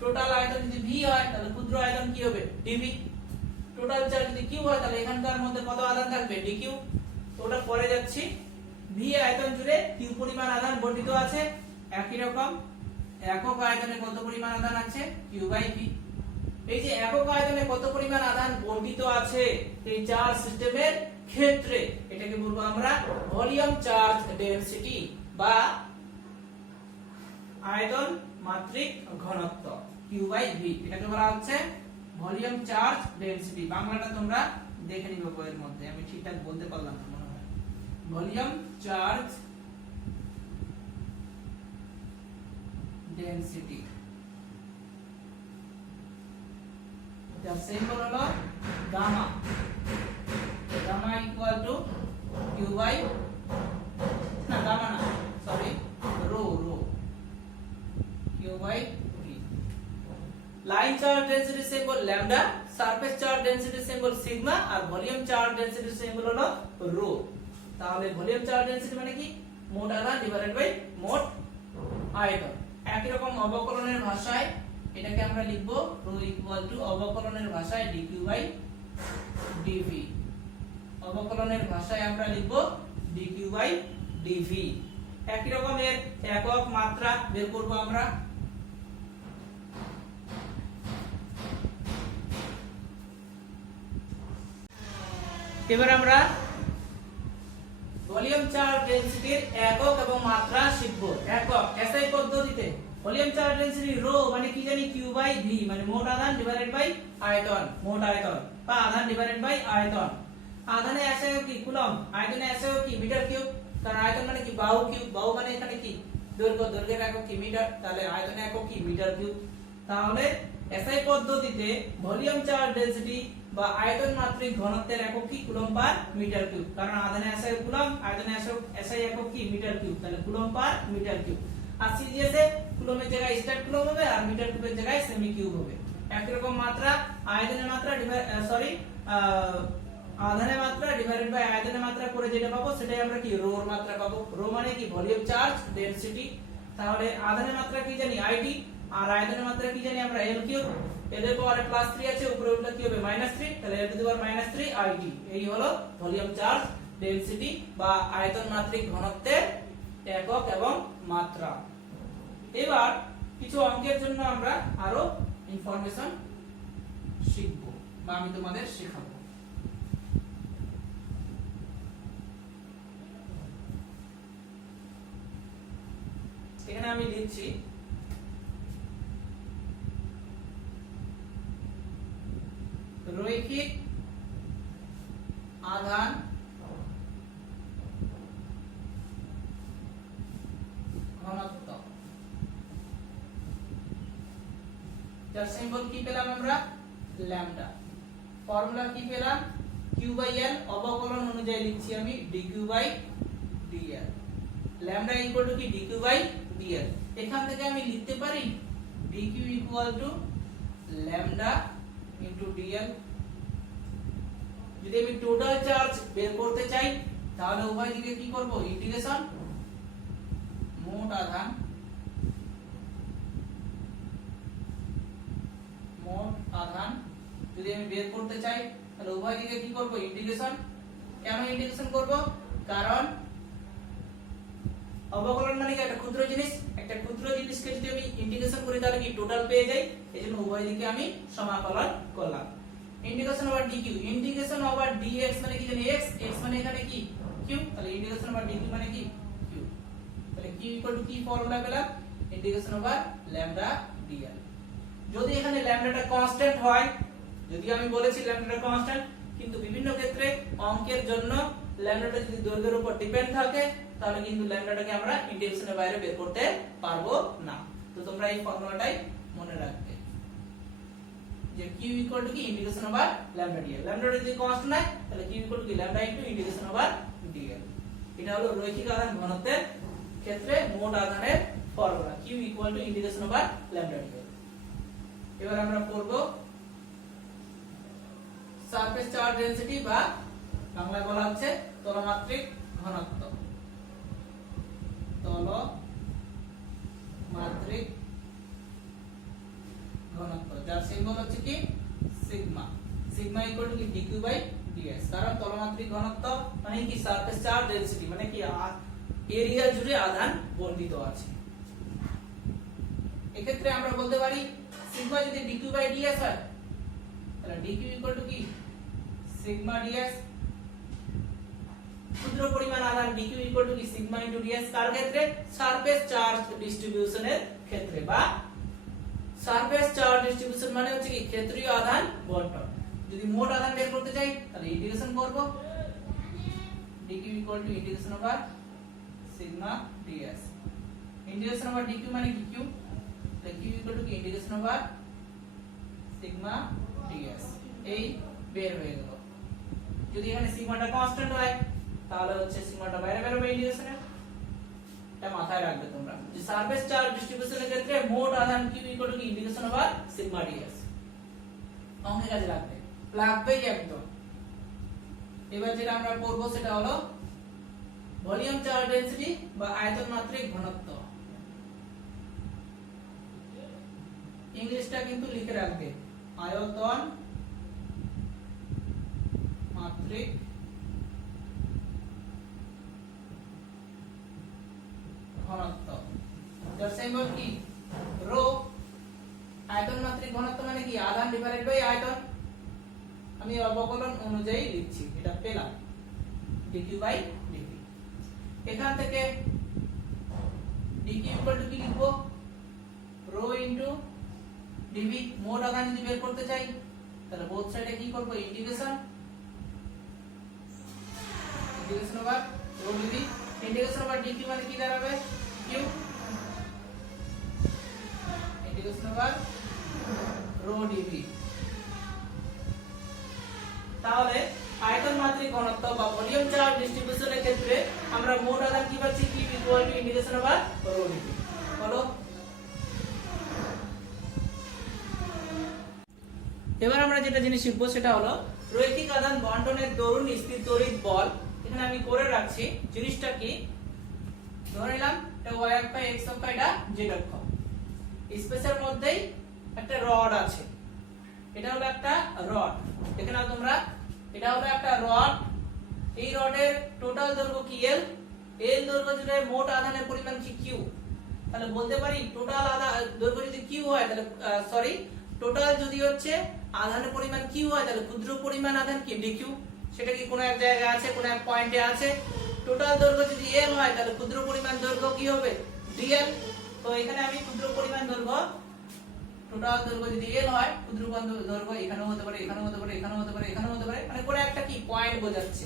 টোটাল আয়তন যদি v হয় তাহলে ক্ষুদ্র আয়তন কি হবে dv, টোটাল চার্জ যদি q হয় তাহলে এখানকার মধ্যে কত আধান থাকবে dq। তো ওটা পরে যাচ্ছি, v আয়তন জুড়ে q পরিমাণ আধান বর্ধিত আছে, একই রকম একক আয়তনে কত পরিমাণ আধান আছে q/v। এই যে একক আয়তনে কত পরিমাণ আধান বর্ধিত আছে এই চার্জ সিস্টেমের ক্ষেত্রে, এটাকে বলবো আমরা ভলিউম চার্জ ডেনসিটি বা আয়তন মাত্রিক ঘনত্ব q/v, এটাকে বলা হচ্ছে ভলিউম চার্জ ডেনসিটি। বাংলাটা তোমরা দেখে নিবে বইয়ের মধ্যে, আমি ঠিকঠাক বলতে পারলাম না মনে হয়। ভলিউম চার্জ ডেনসিটি, যার সিম্বল হলো gamma, gamma equal to q by না গামা না sorry rho, rho q by v। Line charge density symbol lambda, surface charge density symbol sigma, আর ভলিউম চার্জ ডেনসিটি সিম্বল হলো rho. তাহলে volume charge density মানে কি মোট আধান divided by মোট আয়তন। একই রকম অবকলনের ভাষায় এটাকে আমরা লিখব রো ইকুয়াল টু অবকলনের ভাষায় dq বাই dv, অবকলনের ভাষায় আমরা লিখব dq বাই dv। একই রকমের একক মাত্রা বের করব আমরা। এবার আমরা ভলিউম চার্জ ডেনসিটির একক এবং মাত্রা শিখব। একক এসআই পদ্ধতিতে ভলিউম চার্জ ডেনসিটি রো মানে কি জানি q/v, মানে মোট আধান ডিভাইডেড বাই আয়তন, মোট আয়তন বা আধান ডিভাইডেড বাই আয়তন। আধানে এসআই কি কুলম্ব, আয়তনে এসআই কি মিটার কিউব, কারণ আয়তন মানে কি বাহু কিউব, বাহু মানে এখানে কি দৈর্ঘ্য, দৈর্ঘ্যের একক কি মিটার, তাহলে আয়তনের একক কি মিটার কিউব। তাহলে এসআই পদ্ধতিতে ভলিউম চার্জ ডেনসিটি বা আয়তন মাত্রিক ঘনত্বের একক কি কুলম্ব পার মিটার কিউব, কারণ আধানে এসআই কুলম্ব, আয়তনে এসআই একক কি মিটার কিউব, তাহলে কুলম্ব পার মিটার কিউব। আর সিরিয়াসে কুলম্বের জায়গায় স্টার কুলম্ব হবে আর মিটার কিউবের জায়গায় সেমি কিউব হবে। একই রকম মাত্রা আয়তনের মাত্রা আধানের মাত্রা ডিভাইডেড বাই আয়তনের মাত্রা করে যেটা পাবো সেটাই আমরা কি রো এর মাত্রা পাবো। রো মানে কি ভলিউম চার্জ ডেনসিটি। তাহলে আধানের মাত্রা কি জানি id, আর আয়তনের মাত্রা কি জানি আমরা l কিউব, l এর পাওয়ারে +3 আছে, উপরে উঠলে কি হবে -3, তাহলে l to the power -3 id। এই হলো ভলিউম চার্জ ডেনসিটি বা আয়তন মাত্রিক ঘনত্বের একক এবং মাত্রা। এবার কিছু অঙ্কের জন্য আমরা আরো ইনফরমেশন শিখব বা আমি তোমাদের শেখাবো। এখানে আমি লিখছি ঘনত্ব, যার সিম্বল কি পেলাম আমরা ল্যামডা। ফর্মুলা কি পেলাম q/l, অবকলন অনুযায়ী লিখছি আমি dq/dl। ল্যামডা ইকুয়াল টু কি dq/dl। এখান থেকে আমি লিখতে পারি dq equal to lambda into dl। যদি আমি টোটাল চার্জ বের করতে চাই তাহলে উভয় দিকে কি করব ইন্টিগ্রেশন, মোট আধান যদি আমি বের করতে চাই তাহলে উভয় দিকে কি করব ইন্টিগ্রেশন। কেন ইন্টিগ্রেশন করব? কারণ অবকলন মানে কি একটা ক্ষুদ্র জিনিস, একটা ক্ষুদ্র জিনিসকে যদি আমি ইন্টিগ্রেশন করি তাহলে কি টোটাল পেয়ে যাই, এজন্য উভয় দিকে আমি সমাকলন করলাম। Integration over dq, integration over dx মানে কি জানি x, x মানে এখানে কি q, তাহলে ইন্টিগ্রেশন ওভার dq মানে কি q। তাহলে q ইকুয়াল টু কি ফর্মুলা পেলাম ইন্টিগ্রেশন ওভার ল্যামডা dl। যদি এখানে ল্যামডাটা কনস্ট্যান্ট হয়, যদি আমি বলেছি ল্যামডাটা কনস্ট্যান্ট, কিন্তু বিভিন্ন ক্ষেত্রে অঙ্কের জন্য ল্যামডাটা যদি দৈর্ঘ্যের উপর ডিপেন্ড থাকে তাহলে কিন্তু ল্যামডাটাকে আমরা ইন্টিগ্রেশনের বাইরে বের করতে পারবো না। তো তোমরা এই ফর্মুলাটাই মনে রাখবে যে q ইকুয়াল টু কি ইন্টিগ্রেশন ওভার ল্যামডা dl। ল্যামডাটা যদি কনস্ট্যান্ট হয় তাহলে q ইকুয়াল টু কি lambda into integration over dl। এটা হলো রৈখিক আধান ঘনত্বের ক্ষেত্রে মোট আধানের formula q equal to integration over lambda dl। এবার আমরা পড়ব সারফেস চার্জ ডেনসিটি বা বাংলায় বলা হচ্ছে তলমাত্রিক ঘনত্ব। তলমাত্রিক ঘনত্ব যার সিম্বল হচ্ছে কি সিগমা। সিগমা ইকুয়াল টু কি dq/ds। কারণ তলমাত্রিক ঘনত্ব মানে কি সারফেস চার্জ ডেনসিটি মানে কি এরিয়া জুড়ে আধান বর্ধিত আছে। এক্ষেত্রে আমরা বলতে পারি সিগমা যদি dq/ds হয় তাহলে dq ইকুয়াল টু কি সিগমা ds। ক্ষুদ্র পরিমাণ আধান dq ইকুয়াল টু কি সিগমা ইনটু ds কার ক্ষেত্রে সারফেস চার্জ ডিস্ট্রিবিউশনের ক্ষেত্রে, বা সারফেস চার্জ ডিস্ট্রিবিউশন মানে হচ্ছে কি ক্ষেত্রীয় আধান বণ্টন। যদি মোট আধান বের করতে চাই তাহলে ইন্টিগ্রেশন করব dq equal to integration over sigma ds। Integration over dq মানে কি q, তাহলে q ইকুয়াল টু কি ইন্টিগ্রেশন ওভার সিগমা ds। এই বের হয়ে গেল। যদি এখানে সিগমাটা কনস্ট্যান্ট হয় তাহলে হচ্ছে সিগমাটা বাইরে বের হবে ইন্টিগ্রেশনের। এটা মাথায় রাখবে তোমরা যে সারফেস চার্জ ডিস্ট্রিবিউশনের ক্ষেত্রে মোট আধান q ইকুয়াল টু কি ইন্টিগ্রেশন ওভার সিগমা ds। অঙ্কের কাজে লাগবেই একদম। এবার যেটা আমরা পড়বো সেটা হলো ভলিউম চার্জ ডেনসিটি বা আয়তন মাত্রিক ঘনত্ব। ইংলিশটা কিন্তু লিখে রাখবে আয়তন মাত্রিক ঘনত্ব যার সিম্বল কি রো। আয়তন মাত্রিক ঘনত্ব মানে কি আধান ডিভাইডেড বাই আয়তন। আমি অবকলন অনুযায়ী লিখছি, এটা পেলাম dq/dv। এখান থেকে dq ইকুয়াল টু কি লিখব রো ইনটু dv। মোট আধান যদি বের করতে চাই তাহলে বোথ সাইডে কি করব integration over rho dv। Integration over dq মানে কি দাঁড়াবে q integration over rho dv। তাহলে আয়তন মাত্রিক ঘনত্ব বা ভলিউম চার্জ ডিস্ট্রিবিউশনের ক্ষেত্রে আমরা মোট আধান কি পাচ্ছি q equal to integration over rho dv। হলো এবার আমরা যেটা জিনিস শিখবো সেটা হলো রৈখিক আধান বণ্টনের দরুন স্থির তড়িৎ বল। এখানে আমি করে রাখছি জিনিসটা কি, ধরে নিলাম এটা y অক্ষ x অক্ষ এটা z অক্ষ। স্পেসের মধ্যেই একটা রড আছে, এটা হলো একটা রড। দেখে নাও তোমরা, এটা হলো একটা রড। এই রডের টোটাল দৈর্ঘ্য কি l, l দৈর্ঘ্য জুড়ে মোট আধানের পরিমাণ কি q। তাহলে বলতে পারি টোটাল আধান দৈর্ঘ্য যদি q হয় তাহলে সরি টোটাল যদি হচ্ছে আধানের পরিমাণ q হয় তাহলে ক্ষুদ্র পরিমাণ আধান কি dq। সেটা কি কোনো এক জায়গায় আছে, কোনো এক পয়েন্টে আছে। টোটাল দৈর্ঘ্য যদি l হয় তাহলে ক্ষুদ্র পরিমাণ দৈর্ঘ্য কি হবে dl। তো এখানে আমি ক্ষুদ্র পরিমাণ দৈর্ঘ্য টোটাল দৈর্ঘ্য যদি l হয় ক্ষুদ্র পরিমাণ দৈর্ঘ্য এখানেও হতে পারে, এখানেও হতে পারে, এখানেও হতে পারে, এখানেও হতে পারে, মানে কোনো একটা কি পয়েন্ট বোঝাচ্ছে।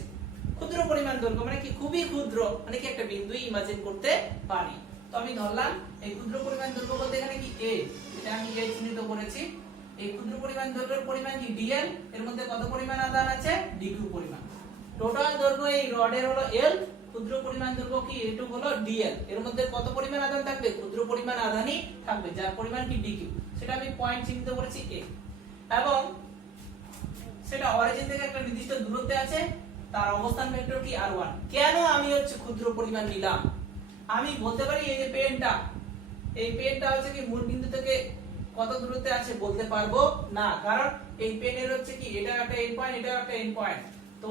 ক্ষুদ্র পরিমাণ দৈর্ঘ্য মানে কি খুবই ক্ষুদ্র, মানে কি একটা বিন্দু ইমাজিন করতে পারি। তো আমি ধরলাম এই ক্ষুদ্র পরিমাণ দৈর্ঘ্য বলতে এখানে কি a, এটা আমি a চিহ্নিত করেছি। এই ক্ষুদ্র পরিমাণ দৈর্ঘ্যের পরিমাণ কি dl, এর মধ্যে কত পরিমাণ আধান আছে dq পরিমাণ। টোটাল দৈর্ঘ্য এই রডের হলো l, ক্ষুদ্র পরিমাণ দৈর্ঘ্য কি এটুক হলো dl, এর মধ্যে কত পরিমাণ আধান থাকবে ক্ষুদ্র পরিমাণ আধানই থাকবে, যার পরিমাণ কি dq, সেটা আমি পয়েন্ট চিহ্নিত করেছি a। এবং সেটা অরিজিন থেকে একটা নির্দিষ্ট দূরত্বে আছে, তার অবস্থান ভেক্টর কি r1। কেন আমি হচ্ছে ক্ষুদ্র পরিমাণ নিলাম, আমি বলতে পারি এই যে পেনটা হচ্ছে কি মূল বিন্দু থেকে কত দূরত্বে আছে বলতে পারবো না, কারণ এই পেনের হচ্ছে কি এটা একটা এন্ড পয়েন্ট, এটা একটা এন্ড পয়েন্ট। তো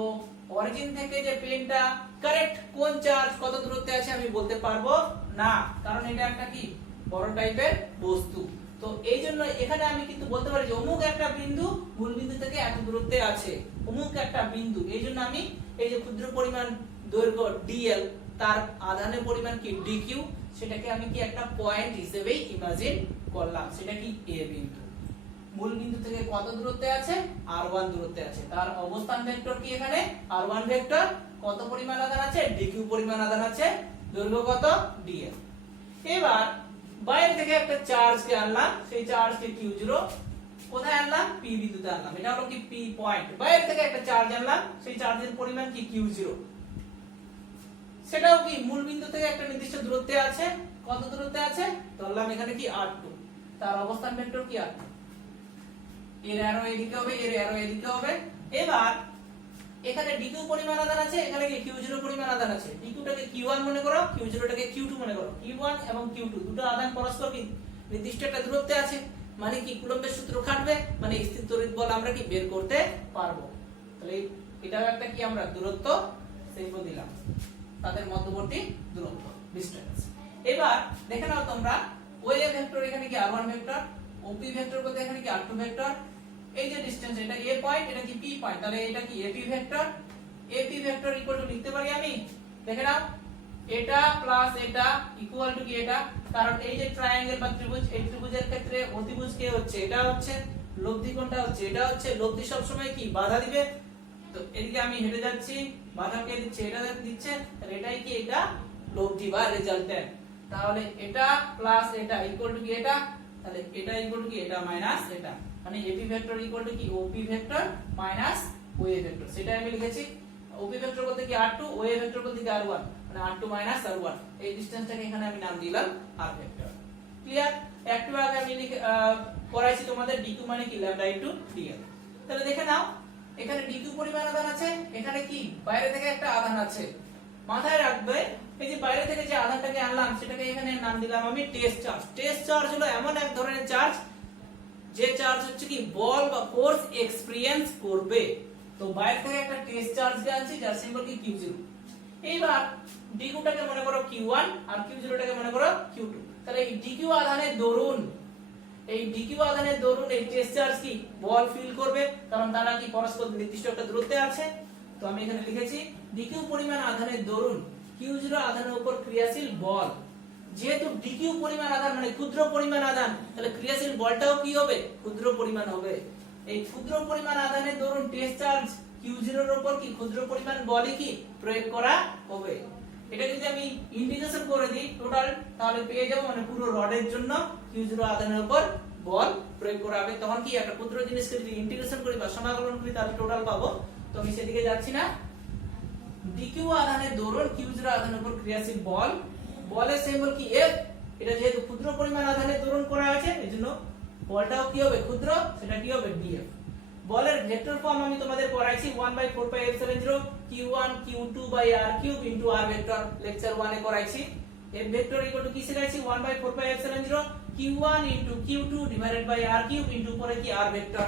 অরিজিন থেকে যে পেনটা কারেক্ট কোন চার্জ কত দূরত্বে আছে আমি বলতে পারবো না, কারণ এটা একটা কি বড় টাইপের বস্তু। তো এই জন্য এখানে আমি কিন্তু বলতে পারি যে অমুক একটা বিন্দু মূল বিন্দু থেকে এত দূরত্বে আছে, অমুক একটা বিন্দু। এই জন্য আমি এই যে ক্ষুদ্র পরিমাণ দৈর্ঘ্য dl, তার আধানের পরিমাণ কি dq, সেটাকে আমি কি একটা পয়েন্ট হিসেবেই ইমাজিন করলাম, সেটা কি a বিন্দু। মূল বিন্দু থেকে কত দূরত্বে আছে r1 দূরত্বে আছে, তার অবস্থান ভেক্টর কি এখানে r1 ভেক্টর, কত পরিমাণ আধান আছে dq পরিমাণ আধান আছে, দৈর্ঘ্য কত dl। এবার বাইরে থেকে একটা চার্জ কে আনলাম, সেই চার্জকে q0 কোথায় আনলাম p বিন্দুতে আনলাম, এটা হলো কি p পয়েন্ট। বাইরে থেকে একটা চার্জ আনলাম, সেই চার্জের পরিমাণ কি q0, সেটাও কি মূল বিন্দু থেকে একটা নির্দিষ্ট দূরত্বে আছে, কত দূরত্বে আছে ধরলাম এখানে কি r2, তার অবস্থান ভেক্টর কি r2, এর অ্যারো এদিকে হবে, এর অ্যারো এদিকে হবে। এবার এখানে dq পরিমাণ আধান আছে, এখানে কি q0 পরিমাণ আধান আছে, dq টাকে q1 মনে করো, q0 টাকে q2 মনে করো। q1 এবং q2 দুটো আধান পরস্পর কি নির্দিষ্ট একটা দূরত্বে আছে, মানে কি কুলম্বের সূত্র খাটবে, মানে স্থির তড়িৎ বল আমরা কি বের করতে পারবো। তাহলে এটাও একটা কি আমরা দূরত্ব সেভ দিলাম, তাদের মধ্যবর্তী দূরত্ব ডিসটেন্স। এবার দেখে নাও তোমরা ওএ ভেক্টর এখানে কি r1 ভেক্টর, ওপি ভেক্টর বলতে এখানে কি r2 ভেক্টর। এই যে ডিসটেন্স এটা a পয়েন্ট, এটা কি p পয়েন্ট, তাহলে এটা কি ap vector. ap vector equal two লিখতে পারি আমি, দেখে নাও এটা প্লাস এটা ইকুয়াল টু কি এটা, কারণ এই যে ট্রায়াঙ্গেল বা ত্রিভুজ, এই ত্রিভুজের ক্ষেত্রে অতিভুজ কে হচ্ছে এটা হচ্ছে, লব্ধি কোণটা হচ্ছে এটা হচ্ছে, লব্ধি সব সময় কি বাধা দিবে। তো এদিকে আমি হেঁটে যাচ্ছি, বাধা কে দিচ্ছে এটা দিচ্ছে, তাহলে এটাই কি এটা লব্ধি বা রেজাল্টেন্ট। তাহলে এটা প্লাস এটা ইকুয়াল টু কি এটা, তাহলে এটা ইকুয়াল টু কি এটা মাইনাস এটা, মানে AP ভেক্টর ইকুয়াল টু কি OP vector minus OA vector. সেটা আমি লিখেছি, OP ভেক্টর বলতে কি r2, OA ভেক্টর বলতে কি r1, মানে r2 মাইনাস r1। এই ডিসটেন্সটাকে এখানে আমি নাম দিলাম r ভেক্টর। ক্লিয়ার? একটু আগে আমি পড়াইছি তোমাদের dq মানে কি λ * dl। তাহলে দেখে নাও এখানে dq পরিমাণ আধান আছে, এখানে কি বাইরে থেকে একটা আধান আছে। মাথায় রাখবে এই যে বাইরে থেকে যে আধানটাকে আনলাম সেটাকে এখানে নাম দিলাম আমি টেস্ট চার্জ। টেস্ট চার্জ হলো এমন এক ধরনের চার্জ যে চার্জ হচ্ছে কি বল বা ফোর্স এক্সপেরিয়েন্স করবে। তো বাইরে থেকে একটা টেস্ট চার্জ কে আনছি যার সিম্বল কি q0। এইবার dq টাকে মনে করো q1 আর q0 টাকে মনে করো q2। তাহলে এই dq আধানের দরুন এই টেস্ট চার্জ কি বল ফিল করবে, কারণ তারা কি পরস্পর নির্দিষ্ট একটা দূরত্বে আছে। তো আমি এখানে লিখেছি dq পরিমাণ আধানের দরুন q0 আধানের উপর ক্রিয়াশীল বল। যেহেতু dq পরিমাণ আধান মানে ক্ষুদ্র পরিমাণ আধান, তাহলে ক্রিয়াশীল বলটাও কি হবে ক্ষুদ্র পরিমাণ হবে। এই ক্ষুদ্র পরিমাণ আধানের দরুন টেস্ট চার্জ q0 এর উপর কি ক্ষুদ্র পরিমাণ বলই কি প্রয়োগ করা হবে। এটা যদি আমি ইন্টিগ্রেশন করে দিই টোটাল, তাহলে পেয়ে যাব মানে পুরো রডের জন্য q0 আধানের উপর বল প্রয়োগ করা হবে। তখন কি একটা ক্ষুদ্র জিনিসকে যদি ইন্টিগ্রেশন করি বা সমাকলন করি তাহলে টোটাল পাবো। তো আমি সেদিকে যাচ্ছি না। dq আধানের দরুন q0 আধানের উপর ক্রিয়াশীল বল, বলের সিম্বল কি f। এটা যেহেতু ক্ষুদ্র পরিমাণ আধানের দরুন করা হয়েছে এজন্য বলটাও কি হবে ক্ষুদ্র, সেটা কি হবে df। বলের ভেক্টর ফর্ম আমি তোমাদের পড়াইছি 1/4πε0 q1 q2/r³ * r vector, lecture 1 এ করাইছি। f ভেক্টর ইকুয়াল টু কি শিখাইছি 1/4πε0 q1 * q2 / r³ পরে কি r ভেক্টর,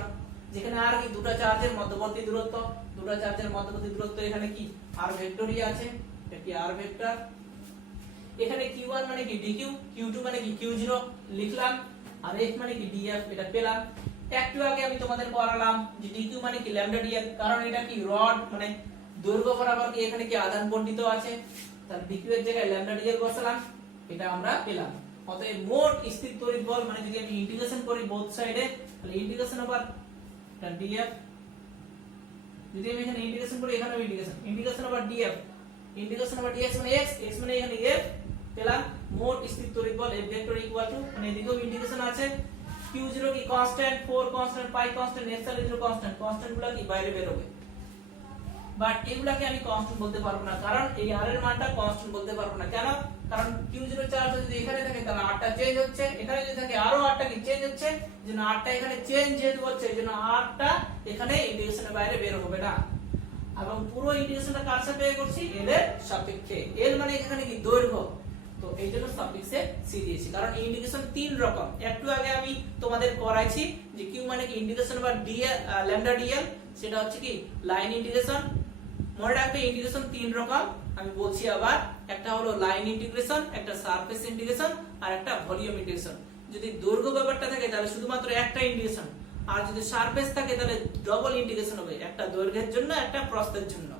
যেখানে r কি দুটো চার্জের মধ্যবর্তী দূরত্ব, দুটো চার্জের মধ্যবর্তী দূরত্ব এখানে কি r ভেক্টরই আছে, এটা কি r ভেক্টর। এখানে q1 মানে কি dq, q2 মানে কি q0 লিখলাম, আর f মানে কি df এটা পেলাম। একটু আগে আমি তোমাদের পড়ালাম যে dq মানে কি λ dl, কারণ এটা কি রড মানে দৈর্ঘ্য বরাবর কি এখানে কি আধান বণ্টিত আছে, তার dq এর জায়গায় λ dl বসালাম, এটা আমরা পেলাম। অতএব মোট স্থির তড়িৎ বল মানে যদি আমি ইন্টিগ্রেশন করি বোথ সাইডে, তাহলে ইন্টিগ্রেশন ওভার df, যদি আমি এখানে ইন্টিগ্রেশন করি এখানেও integration over df, integration over dx মানে x, x মানে এখানে f পেলাম। মোট স্থির F ভেক্টর ইকুয়াল টু মানে এদিকেও ইন্টিগ্রেশন আছে Q0 কি constant 4 constant 5 constant epsilon 0 constant constant গুলো কি বাইরে বের হবে বাট এগুলাকে আমি কনস্ট্যান্ট বলতে পারবো না কারণ এই r এর মানটা কনস্ট্যান্ট বলতে পারবো না কেন কারণ Q0 চার্জ যদি এখানে থাকে তাহলে r টা চেঞ্জ হচ্ছে এখানে যদি থাকে আরো r টা কি চেঞ্জ হচ্ছে যেন r টা এখানে চেঞ্জ যেহেতু হচ্ছে যেন r টা এখানে ইন্টিগ্রেশনের বাইরে বের হবে না এবং পুরো ইন্টিগ্রেশনটা কার সাপেক্ষে করছি l এর সাপেক্ষে l মানে এখানে কি দৈর্ঘ্য তো এই জন্য সাফিক্সে সি দিয়েছি কারণ ইন্টিগ্রেশন তিন রকম একটু আগে আমি তোমাদের করাইছি যে কিউ মানে কি ইন্টিগ্রেশন বা dl ল্যামডা dl সেটা হচ্ছে কি লাইন ইন্টিগ্রেশন মনে রাখবে ইন্টিগ্রেশন তিন রকম আমি বলছি আবার একটা হলো লাইন ইন্টিগ্রেশন একটা সারফেস ইন্টিগ্রেশন আর একটা ভলিউম ইন্টিগ্রেশন যদি দৈর্ঘ্য ব্যাপারটা থাকে তাহলে শুধুমাত্র একটা ইন্টিগ্রেশন আর যদি সারফেস থাকে তাহলে ডবল ইন্টিগ্রেশন হবে একটা দৈর্ঘ্যের জন্য একটা প্রস্থের জন্য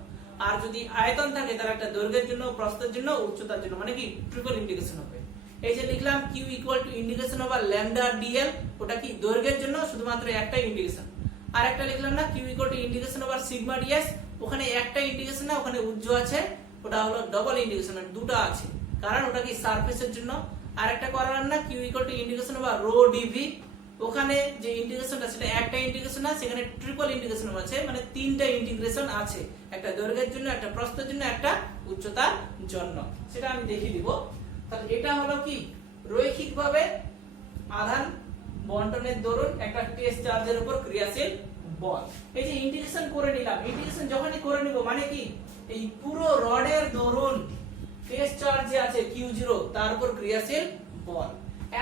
আর যদি আয়তন থাকে তাহলে একটা দৈর্ঘ্যের জন্য প্রস্থের জন্য উচ্চতার জন্য মানে কি ট্রিপল ইন্টিগ্রেশন হবে এই যে লিখলাম q integration over lambda dl ওটা কি দৈর্ঘ্যের জন্য শুধুমাত্র একটা ইন্টিগ্রেশন আর একটা লিখলাম না q integration over sigma ds ওখানে একটা ইন্টিগ্রেশন না ওখানে উজ্জ আছে ওটা হলো ডবল ইন্টিগ্রেশন দুটো আছে কারণ ওটা কি সারফেসের জন্য আর একটা করালাম না q integration over rho dv ওখানে যে ইন্টিগ্রেশনটা সেটা একটা ইন্টিগ্রেশন না সেখানে ট্রিপল ইন্টিগ্রেশন আছে মানে তিনটা ইন্টিগ্রেশন আছে একটা দৈর্ঘ্যের জন্য একটা প্রস্থের জন্য একটা উচ্চতার জন্য সেটা আমি দেখিয়ে দিব তাহলে এটা হলো কি রৈখিকভাবে আধান বণ্টনের দরুন একটা টেস্ট চার্জের উপর ক্রিয়াশীল বল এই যে ইন্টিগ্রেশন করে নিলাম ইন্টিগ্রেশন যখনই করে নিব মানে কি এই পুরো রডের দরুন টেস্ট চার্জ যে আছে Q0 তার উপর ক্রিয়াশীল বল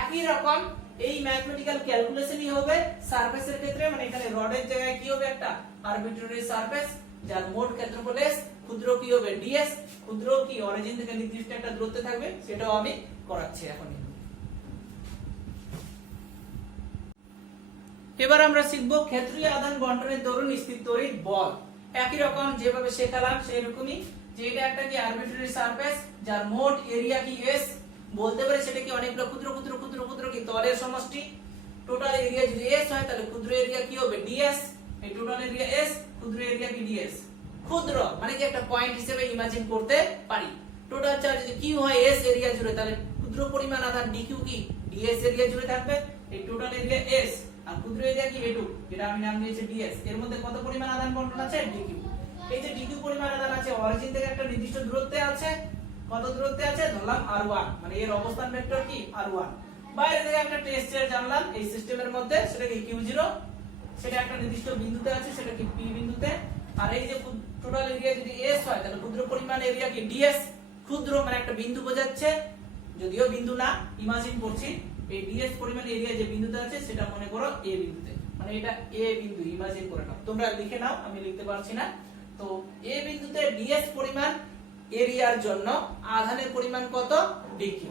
একই রকম এই ম্যাথমেটিক্যাল ক্যালকুলেশনই হবে সারফেসের ক্ষেত্রে মানে এখানে রডের জায়গায় কি হবে একটা আরবিট্রারি সারফেস যার মোট ক্ষেত্রফল s ক্ষুদ্র কি হবে ds ক্ষুদ্র কি অরিজিন থেকে নির্দিষ্ট একটা দূরত্বে থাকবে সেটাও আমি করাচ্ছি এখন এবার আমরা শিখব ক্ষেত্রীয় আধান বণ্টনের দরুন স্থির তড়িৎ বল একই রকম যেভাবে শেখালাম সেই রকমই যে এটা একটা কি আরবিট্রারি সারফেস যার মোট এরিয়া কি s বলতে পারে সেটা কি অনেকগুলো ক্ষুদ্র ক্ষুদ্র ক্ষুদ্র ক্ষুদ্র কি তলের সমষ্টি টোটাল এরিয়া যদি s হয় তাহলে ক্ষুদ্র এরিয়া কি হবে ds এই টোটাল এরিয়া s ক্ষুদ্র এরিয়া কি ds ক্ষুদ্র মানে কি একটা পয়েন্ট হিসেবে ইমাজিন করতে পারি টোটাল চার্জ যদি q হয় s এরিয়া জুড়ে তাহলে ক্ষুদ্র পরিমাণ আধান dq কি ds এরিয়া জুড়ে থাকবে এই টোটাল এরিয়া s আর ক্ষুদ্র এরিয়া কি এটুকু এটা আমি নাম দিয়েছি ds এর মধ্যে কত পরিমাণ আধান বণ্টন আছে dq এই যে dq পরিমাণ আধান আছে অরিজিন থেকে একটা নির্দিষ্ট দূরত্বে আছে কত দূরত্বে আছে ধরলাম r1 মানে এর অবস্থান ভেক্টর কি r1 বাইরে থেকে একটা টেস্ট চার্জ জানলাম এই সিস্টেমের মধ্যে সেটা কি q0 সেটা একটা নির্দিষ্ট বিন্দুতে আছে সেটা কি p বিন্দুতে আর এই যে টোটাল এরিয়া যদি s হয় তাহলে ক্ষুদ্র পরিমাণ এরিয়া কি ds ক্ষুদ্র মানে একটা বিন্দু বোঝাচ্ছে যদিও বিন্দু না ইমাজিন করছি এই ds পরিমাণ এরিয়া যে বিন্দুতে আছে সেটা মনে করো a বিন্দুতে মানে এটা a বিন্দু ইমাজিন করে নাও তোমরা লিখে নাও আমি লিখতে পারছি না তো a বিন্দুতে ds পরিমাণ এরিয়ার জন্য আধানের পরিমাণ কত dq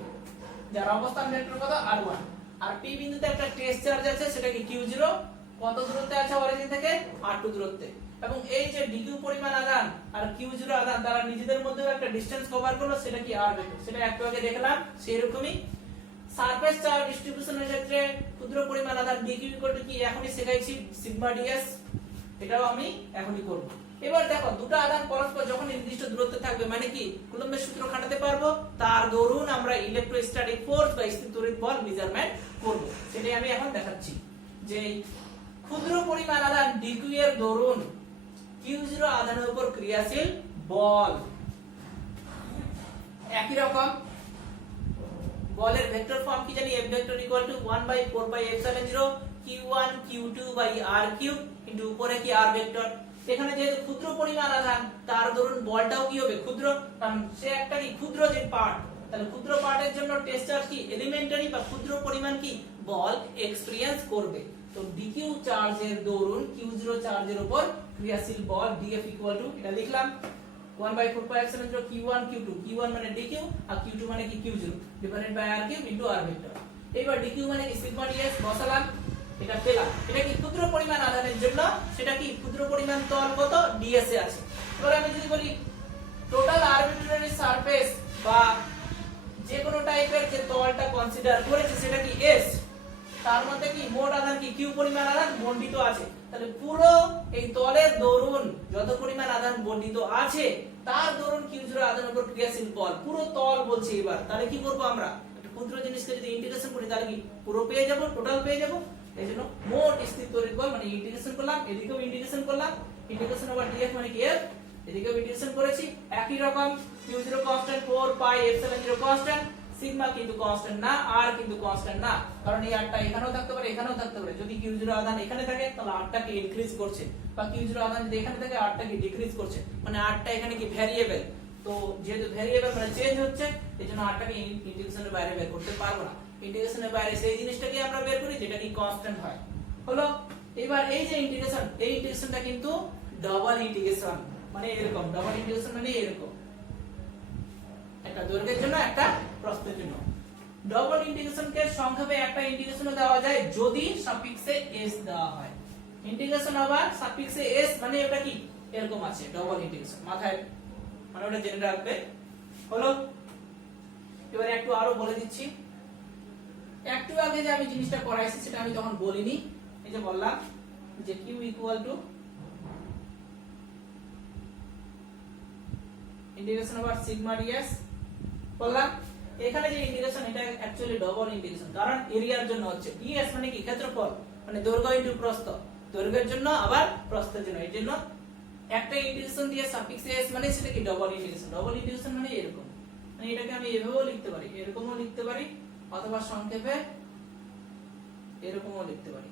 যার অবস্থান ভেক্টর কত r1 আর p বিন্দুতে একটা টেস্ট চার্জ আছে সেটা কি q0 কত দূরত্বে আছে অরিজিন থেকে r2 দূরত্বে এবং এই যে dq পরিমাণ আধান আর q0 আধান তারা নিজেদের মধ্যে একটা ডিসটেন্স কভার করলো সেটা কি r ভেক্টর সেটা একটু আগে দেখলাম সেই রকমই সারফেস চার্জ ডিস্ট্রিবিউশনের ক্ষেত্রে ক্ষুদ্র পরিমাণ আধান dq কি এখনই শেখাইছি সিগমা ds এটাও আমি এখনই করব এবার দেখো দুটো আধান পরস্পর যখন নির্দিষ্ট দূরত্বে থাকবে মানে কি কুলম্বের সূত্র খাটাতে পারবো তার দরুন আমরা ইলেকট্রোস্ট্যাটিক ফোর্স বা স্থির তড়িৎ বল মেজারমেন্ট করব সেটাই আমি এখন দেখাচ্ছি যে ক্ষুদ্র পরিমাণ আধান dq এর দরুন q0 আধানের উপর ক্রিয়াশীল বল একই রকম বলের ভেক্টর ফর্ম কি জানি f vector equal to 1/4 pi epsilon 0 q1 q2 by r cube into উপরে কি r ভেক্টর এখানে যেহেতু ক্ষুদ্র পরিমাণ আধান তার দরুন বলটাও কি হবে ক্ষুদ্র কারণ সে একটা কি ক্ষুদ্র যে পার্ট তাহলে ক্ষুদ্র পার্টের জন্য টেস্ট চার্জ কি এলিমেন্টারি বা ক্ষুদ্র পরিমাণ কি বল এক্সপেরিয়েন্স করবে তো dq চার্জের দরুন q0 চার্জের উপর ক্রিয়াশীল বল df ইকুয়াল টু এটা লিখলাম 1/4 pi epsilon 0 q1 q2 q1 মানে dq আর q2 মানে কি q0 divided by r cube into r vector এবার dq মানে কি সিগমা ds বসালাম এটা পেলাম এটা কি ক্ষুদ্র পরিমাণ আধানের জন্য সেটা কি ক্ষুদ্র পরিমাণ তল কত ds এ আছে এবার আমি যদি বলি টোটাল আরবিট্রারি সারফেস বা যে কোনো টাইপের যে তলটা কনসিডার করেছে সেটা কি s তার মধ্যে কি মোট আধান কি q পরিমাণ আধান বণ্টিত আছে তাহলে পুরো এই তলের দরুন যত পরিমাণ আধান বণ্টিত আছে তার দরুন q0 আধানের উপর ক্রিয়াশীল বল পুরো তল বলছি এবার তাহলে কি করব আমরা ক্ষুদ্র জিনিসকে যদি ইন্টিগ্রেশন করি তাহলে কি পুরো পেয়ে যাব, টোটাল পেয়ে যাব। এইজন্য মোট স্থির তড়িৎ বল মানে ইন্টিগ্রেশন করলাম, এদিকেও ইন্টিগ্রেশন করলাম, ইন্টিগ্রেশন ওভার df মানে কি f, এদিকেও ইন্টিগ্রেশন করেছি। একই রকম q0 কনস্ট্যান্ট, 4 পাই এপসিলন 0 কনস্ট্যান্ট, সিগমা কিন্তু কনস্ট্যান্ট না, r কিন্তু কনস্ট্যান্ট না, কারণ এই rটা এখানেও থাকতে পারে এখানেও থাকতে পারে। যদি q0 আধান এখানে থাকে তাহলে rটাকে ইনক্রিজ করছে, বা q0 আধান যদি এখানে থাকে rটাকে ডিক্রিজ করছে, মানে rটা এখানে কি ভ্যারিয়েবল। তো যেহেতু ভ্যারিয়েবল মানে চেঞ্জ হচ্ছে, এজন্য rটাকে ইন্টিগ্রেশনের বাইরে বের করতে পারবো না। ইন্টিগ্রেশনের বাইরে সেই জিনিসটাকে আমরা বের করি যেটা কি কনস্ট্যান্ট হয়। হলো এবার এই যে ইন্টিগ্রেশন, এই ইন্টিগ্রেশনটা কিন্তু ডাবল ইন্টিগ্রেশন, মানে এরকম ডাবল ইন্টিগ্রেশন মানে এরকম, একটা দৈর্ঘ্যের জন্য একটা প্রস্থের জন্য। ডাবল ইন্টিগ্রেশনকে সংক্ষেপে একটা ইন্টিগ্রেশনও দেওয়া যায় যদি সাফিক্সে s দেওয়া হয়। ইন্টিগ্রেশন আবার সাফিক্সে s মানে এটা কি এরকম আছে ডাবল ইন্টিগ্রেশন, মাথায় মানে ওটা জেনে রাখবে। হলো এবার একটু আরো বলে দিচ্ছি। একটু আগে যে আমি জিনিসটা করাইছি সেটা আমি তখন বলিনি। এই যে বললাম যে q equal to integration over sigma ds বললাম। এখানে যে ইন্টিগ্রেশন এটা অ্যাকচুয়ালি ডাবল ইন্টিগ্রেশন, কারণ এরিয়ার জন্য হচ্ছে ds মানে কি ক্ষেত্রফল, মানে দৈর্ঘ্য ইনটু প্রস্থ, দৈর্ঘ্যের জন্য আবার প্রস্থের জন্য, এর জন্য একটা ইন্টিগ্রেশন দিয়ে সাফিক্স s মানে সেটা কি ডাবল ইন্টিগ্রেশন। ডাবল ইন্টিগ্রেশন মানে এরকম, মানে এটাকে আমি এভাবেও লিখতে পারি, এরকমও লিখতে পারি, অথবা সংক্ষেপে এরকমও লিখতে পারি,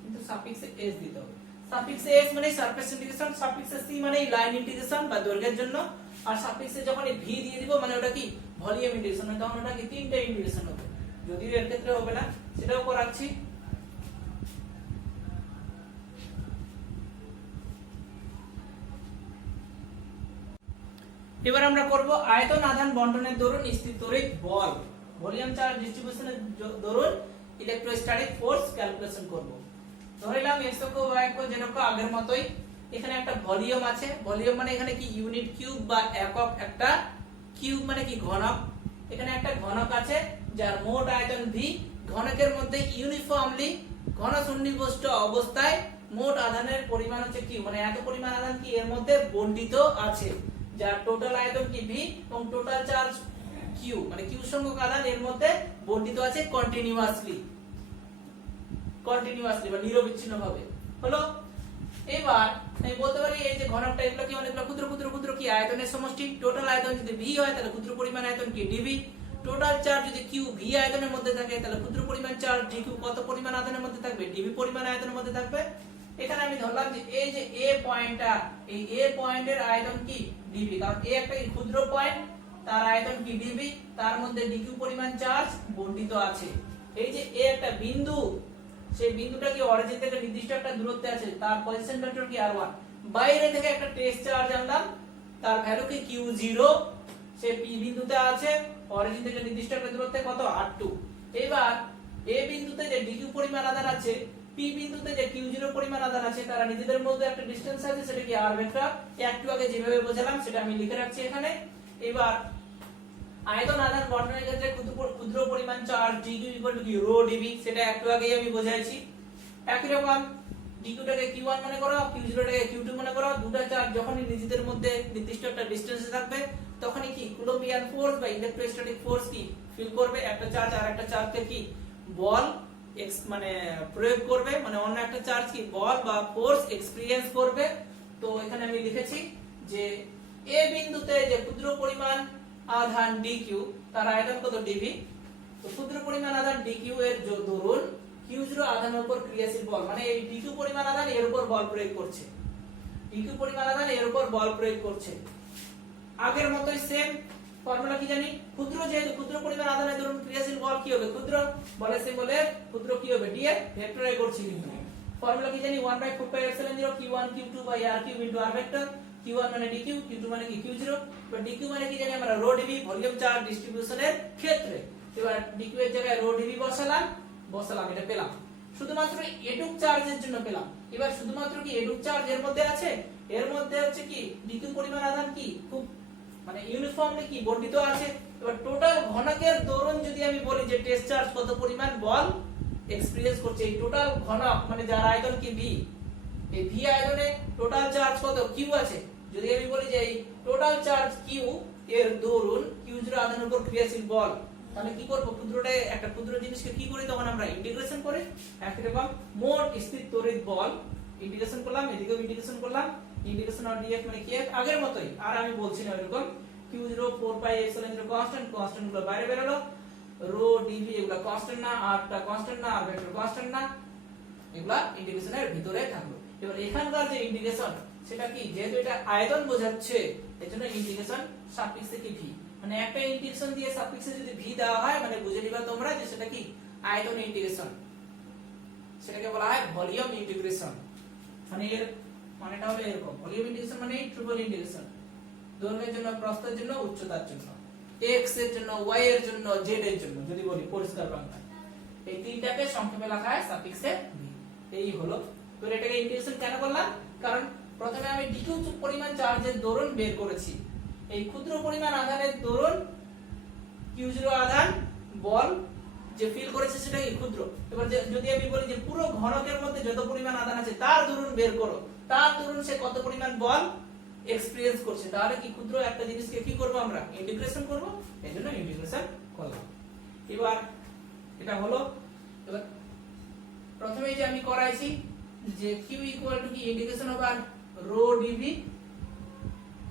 কিন্তু সাফিক্সে s দিতে হবে। সাফিক্সে s মানে সারফেস ইন্টিগ্রেশন, সাফিক্সে c মানে লাইন ইন্টিগ্রেশন বা দৈর্ঘ্যের জন্য, আর সাফিক্সে যখন v দিয়ে দিব মানে ওটা কি ভলিউম ইন্টিগ্রেশন, মানে তখন ওটা কি তিনটা ইন্টিগ্রেশন হবে। যদিও এর ক্ষেত্রে হবে না, সেটাও করাচ্ছি। এবার আমরা করব আয়তন আধান বণ্টনের দরুন স্থির তড়িৎ বল, ভলিউম চার্জ ডিস্ট্রিবিউশনের দরুন ইলেকট্রোস্ট্যাটিক ফোর্স ক্যালকুলেশন করব। ধরলাম x অক্ষ y অক্ষ যেরকম আগের মতই, এখানে একটা ভলিউম আছে, ভলিউম মানে এখানে কি ইউনিট কিউব বা একক, একটা কিউব মানে কি ঘনক, এখানে একটা ঘনক আছে যার মোট আয়তন v, ঘনকের মধ্যে ইউনিফর্মলি ঘন সন্নিবিষ্ট অবস্থায় মোট আধানের পরিমাণ হচ্ছে q, মানে এত পরিমাণ আধান কি এর মধ্যে বণ্টিত আছে, যার টোটাল আয়তন কি v এবং টোটাল চার্জ q, মানে q সংখ্যক আধান এর মধ্যে বণ্টিত আছে কন্টিনিউয়াসলি বা নিরবিচ্ছিন্নভাবে। হলো এবার আমি বলতে পারি এই যে ঘনকটা এগুলো কি অনেকগুলো ক্ষুদ্র ক্ষুদ্র ক্ষুদ্র কি আয়তনের সমষ্টি। টোটাল আয়তন যদি v হয় তাহলে ক্ষুদ্র পরিমাণ আয়তন কি dv, টোটাল চার্জ যদি q v আয়তনের মধ্যে থাকে তাহলে ক্ষুদ্র পরিমাণ চার্জ dq কত পরিমাণ আয়তনের মধ্যে থাকবে, dv পরিমাণ আয়তনের মধ্যে থাকবে। এখানে আমি ধরলাম যে এই যে a পয়েন্টটা, এই a পয়েন্টের আয়তন কি dv, কারণ a একটা ক্ষুদ্র পয়েন্ট, তার আয়তন কি dv, তার মধ্যে dq পরিমাণ চার্জ বণ্টিত আছে। এই যে a একটা বিন্দু, সেই বিন্দুটা কি অরিজিন থেকে নির্দিষ্ট একটা দূরত্বে আছে, তার পজিশন ভেক্টর কি r1, বাইরে থেকে একটা টেস্ট চার্জ আনলাম, তার ভ্যালু কি q0, সে p বিন্দুতে আছে, অরিজিন থেকে নির্দিষ্ট একটা দূরত্বে কত r2। এবার a বিন্দুতে যে dq পরিমাণ আধান আছে, p বিন্দুতে যে q0 পরিমাণ আধান আছে, তারা নিজেদের মধ্যে একটা ডিসটেন্স আছে, সেটা কি r ভেক্টর। একটু আগে যেভাবে বোঝালাম সেটা আমি লিখে রাখছি এখানে। এবার আয়তন আধান বণ্টনের ক্ষেত্রে ক্ষুদ্র পরিমাণ চার্জ dq কি রো dv, সেটা একটু আগেই আমি বোঝাইছি। একই রকম dq টাকে q1 মনে করো, q0 টাকে q2 মনে করো, দুটো চার্জ যখনই নিজেদের মধ্যে নির্দিষ্ট একটা ডিসটেন্সে থাকবে তখনই কি কুলম্বিয়ান ফোর্স বা ইলেকট্রোস্ট্যাটিক ফোর্স কি ফিল করবে, একটা চার্জ আর একটা চার্জকে কি বল মানে প্রয়োগ করবে, মানে অন্য একটা চার্জ কি বল বা ফোর্স এক্সপেরিয়েন্স করবে। তো এখানে আমি লিখেছি যে a বিন্দুতে যে ক্ষুদ্র পরিমাণ আধান dq, তার আয়তন কত dv, তো ক্ষুদ্র পরিমাণ আধান dq এর দরুন q0 আধানের উপর ক্রিয়াশীল বল, মানে এই dq পরিমাণ আধান এর উপর বল প্রয়োগ করছে, dq পরিমাণ আধান এর উপর বল প্রয়োগ করছে। আগের মতই সেম ফর্মুলা কি জানি, ক্ষুদ্র যেহেতু ক্ষুদ্র পরিমাণ আধানের দরুন ক্রিয়াশীল বল কি হবে, ক্ষুদ্র বলের সিম্বলে ক্ষুদ্র কি হবে df, ভেক্টরে করছি কিন্তু ফর্মুলা কি জানি 1/4 pi epsilon 0 q1 q2 by r cube into r vector, q1 মানে dq, q2 মানে কি q0, বা dq মানে কি জানি আমরা রো dv, ভলিউম চার্জ ডিস্ট্রিবিউশনের ক্ষেত্রে। এবার dq এর জায়গায় রো dv বসালাম, এটা পেলাম, শুধুমাত্র এটুক চার্জের জন্য পেলাম। এবার শুধুমাত্র কি এটুক চার্জ এর মধ্যে আছে, এর মধ্যে হচ্ছে কি dq পরিমাণ আধান কি খুব মানে ইউনিফর্মলি কি বণ্টিত আছে। এবার টোটাল ঘনকের দরুন যদি আমি বলি যে টেস্ট চার্জ কত পরিমাণ বল এক্সপেরিয়েন্স করছে, এই টোটাল ঘনক মানে যার আয়তন কি v, এই v আয়তনে টোটাল চার্জ কত q আছে, যদি আমি বলি যে এই টোটাল চার্জ q এর দরুন q0 আধানের উপর ক্রিয়াশীল বল, তাহলে কি করব, ক্ষুদ্রটা একটা ক্ষুদ্র জিনিসকে কি করি তখন আমরা ইন্টিগ্রেশন করি। একরকম মোট স্থির তড়িৎ বল ইন্টিগ্রেশন করলাম, এদিকেও ইন্টিগ্রেশন করলাম, ইন্টিগ্রেশন অফ df মানে কি আগের মতই, আর আমি বলছি না এরকম q0 4 পাই এপসিলন 0 কনস্ট্যান্ট গুলো বাইরে বেরোলো, রো dv এগুলা কনস্ট্যান্ট না, rটা কনস্ট্যান্ট না, আর ভেক্টর কনস্ট্যান্ট না, এগুলা ইন্টিগ্রেশনের ভিতরে থাকলো। এবার এখানকার যে ইন্টিগ্রেশন সেটা কি, যেহেতু এটা আয়তন বোঝাচ্ছে এজন্য ইন্টিগ্রেশন সাফিক্সে কি ভি, মানে একটা ইন্টিগ্রেশন দিয়ে সাফিক্সে যদি ভি দেওয়া হয় মানে বুঝে নিবা তোমরা যে সেটা কি আয়তন ইন্টিগ্রেশন, সেটাকে বলা হয় ভলিউম ইন্টিগ্রেশন। মানে এর মানেটা হলো এরকম, ভলিউম ইন্টিগ্রেশন মানে ট্রিপল ইন্টিগ্রেশন, দৈর্ঘ্যের জন্য, প্রস্থের জন্য, উচ্চতার জন্য, x এর জন্য, y এর জন্য, z এর জন্য, যদি বলি পরিষ্কার বাংলায় এই তিনটাকে সংক্ষেপে লেখা হয় সাফিক্সে ভি। এই হলো। তো এটাকে ইন্টিগ্রেশন কেন করলাম, কারণ প্রথমে আমি dq পরিমাণ চার্জের দরুন বের করেছি, এই ক্ষুদ্র পরিমাণ আধানের দরুন q0 আধান বল যে ফিল করেছে সেটা কি ক্ষুদ্র। এবার যদি আমি বলি যে পুরো ঘনকের মধ্যে যত পরিমাণ আধান আছে তার দরুন বের করো, তার দরুন সে কত পরিমাণ বল এক্সপেরিয়েন্স করছে, তাহলে কি ক্ষুদ্র একটা জিনিসকে কি করব আমরা ইন্টিগ্রেশন করব, এজন্য ইন্টিগ্রেশন করলাম। এবার এটা হলো। এবার প্রথমেই যে আমি করাইছি যে q ইকুয়াল টু কি ইন্টিগ্রেশন ওভার রো dv,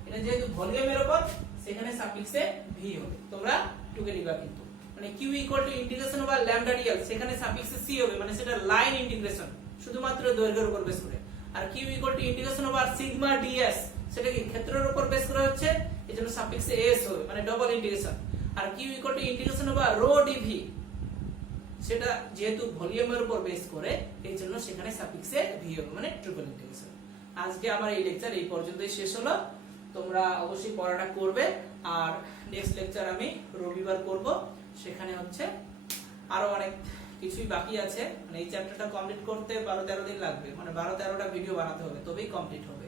এটা যেহেতু ভলিউমের উপর সেখানে সাফিক্সে v হবে, তোমরা টুকে দিবা কিন্তু, মানে q equal to integration over lambda dl সেখানে সাফিক্সে c হবে, মানে সেটা লাইন ইন্টিগ্রেশন শুধুমাত্র দৈর্ঘ্যের উপর বেস করে। আর q equal to integration over sigma ds সেটা কি ক্ষেত্রের উপর বেস করে হচ্ছে, এজন্য সাফিক্সে s হবে, মানে ডবল ইন্টিগ্রেশন। আর q equal to integration over rho dv সেটা যেহেতু ভলিউমের উপর বেস করে এইজন্য সেখানে সাফিক্সে v হবে, মানে ট্রিপল ইন্টিগ্রেশন। আজকে আমার এই লেকচার এই পর্যন্তই শেষ হলো। তোমরা অবশ্যই পড়াটা করবে, আর নেক্সট লেকচার আমি রবিবার করব, সেখানে হচ্ছে আরো অনেক কিছুই বাকি আছে, মানে এই চ্যাপ্টারটা কমপ্লিট করতে 12-13 দিন লাগবে, মানে 12-13টা ভিডিও বানাতে হবে তবেই কমপ্লিট হবে।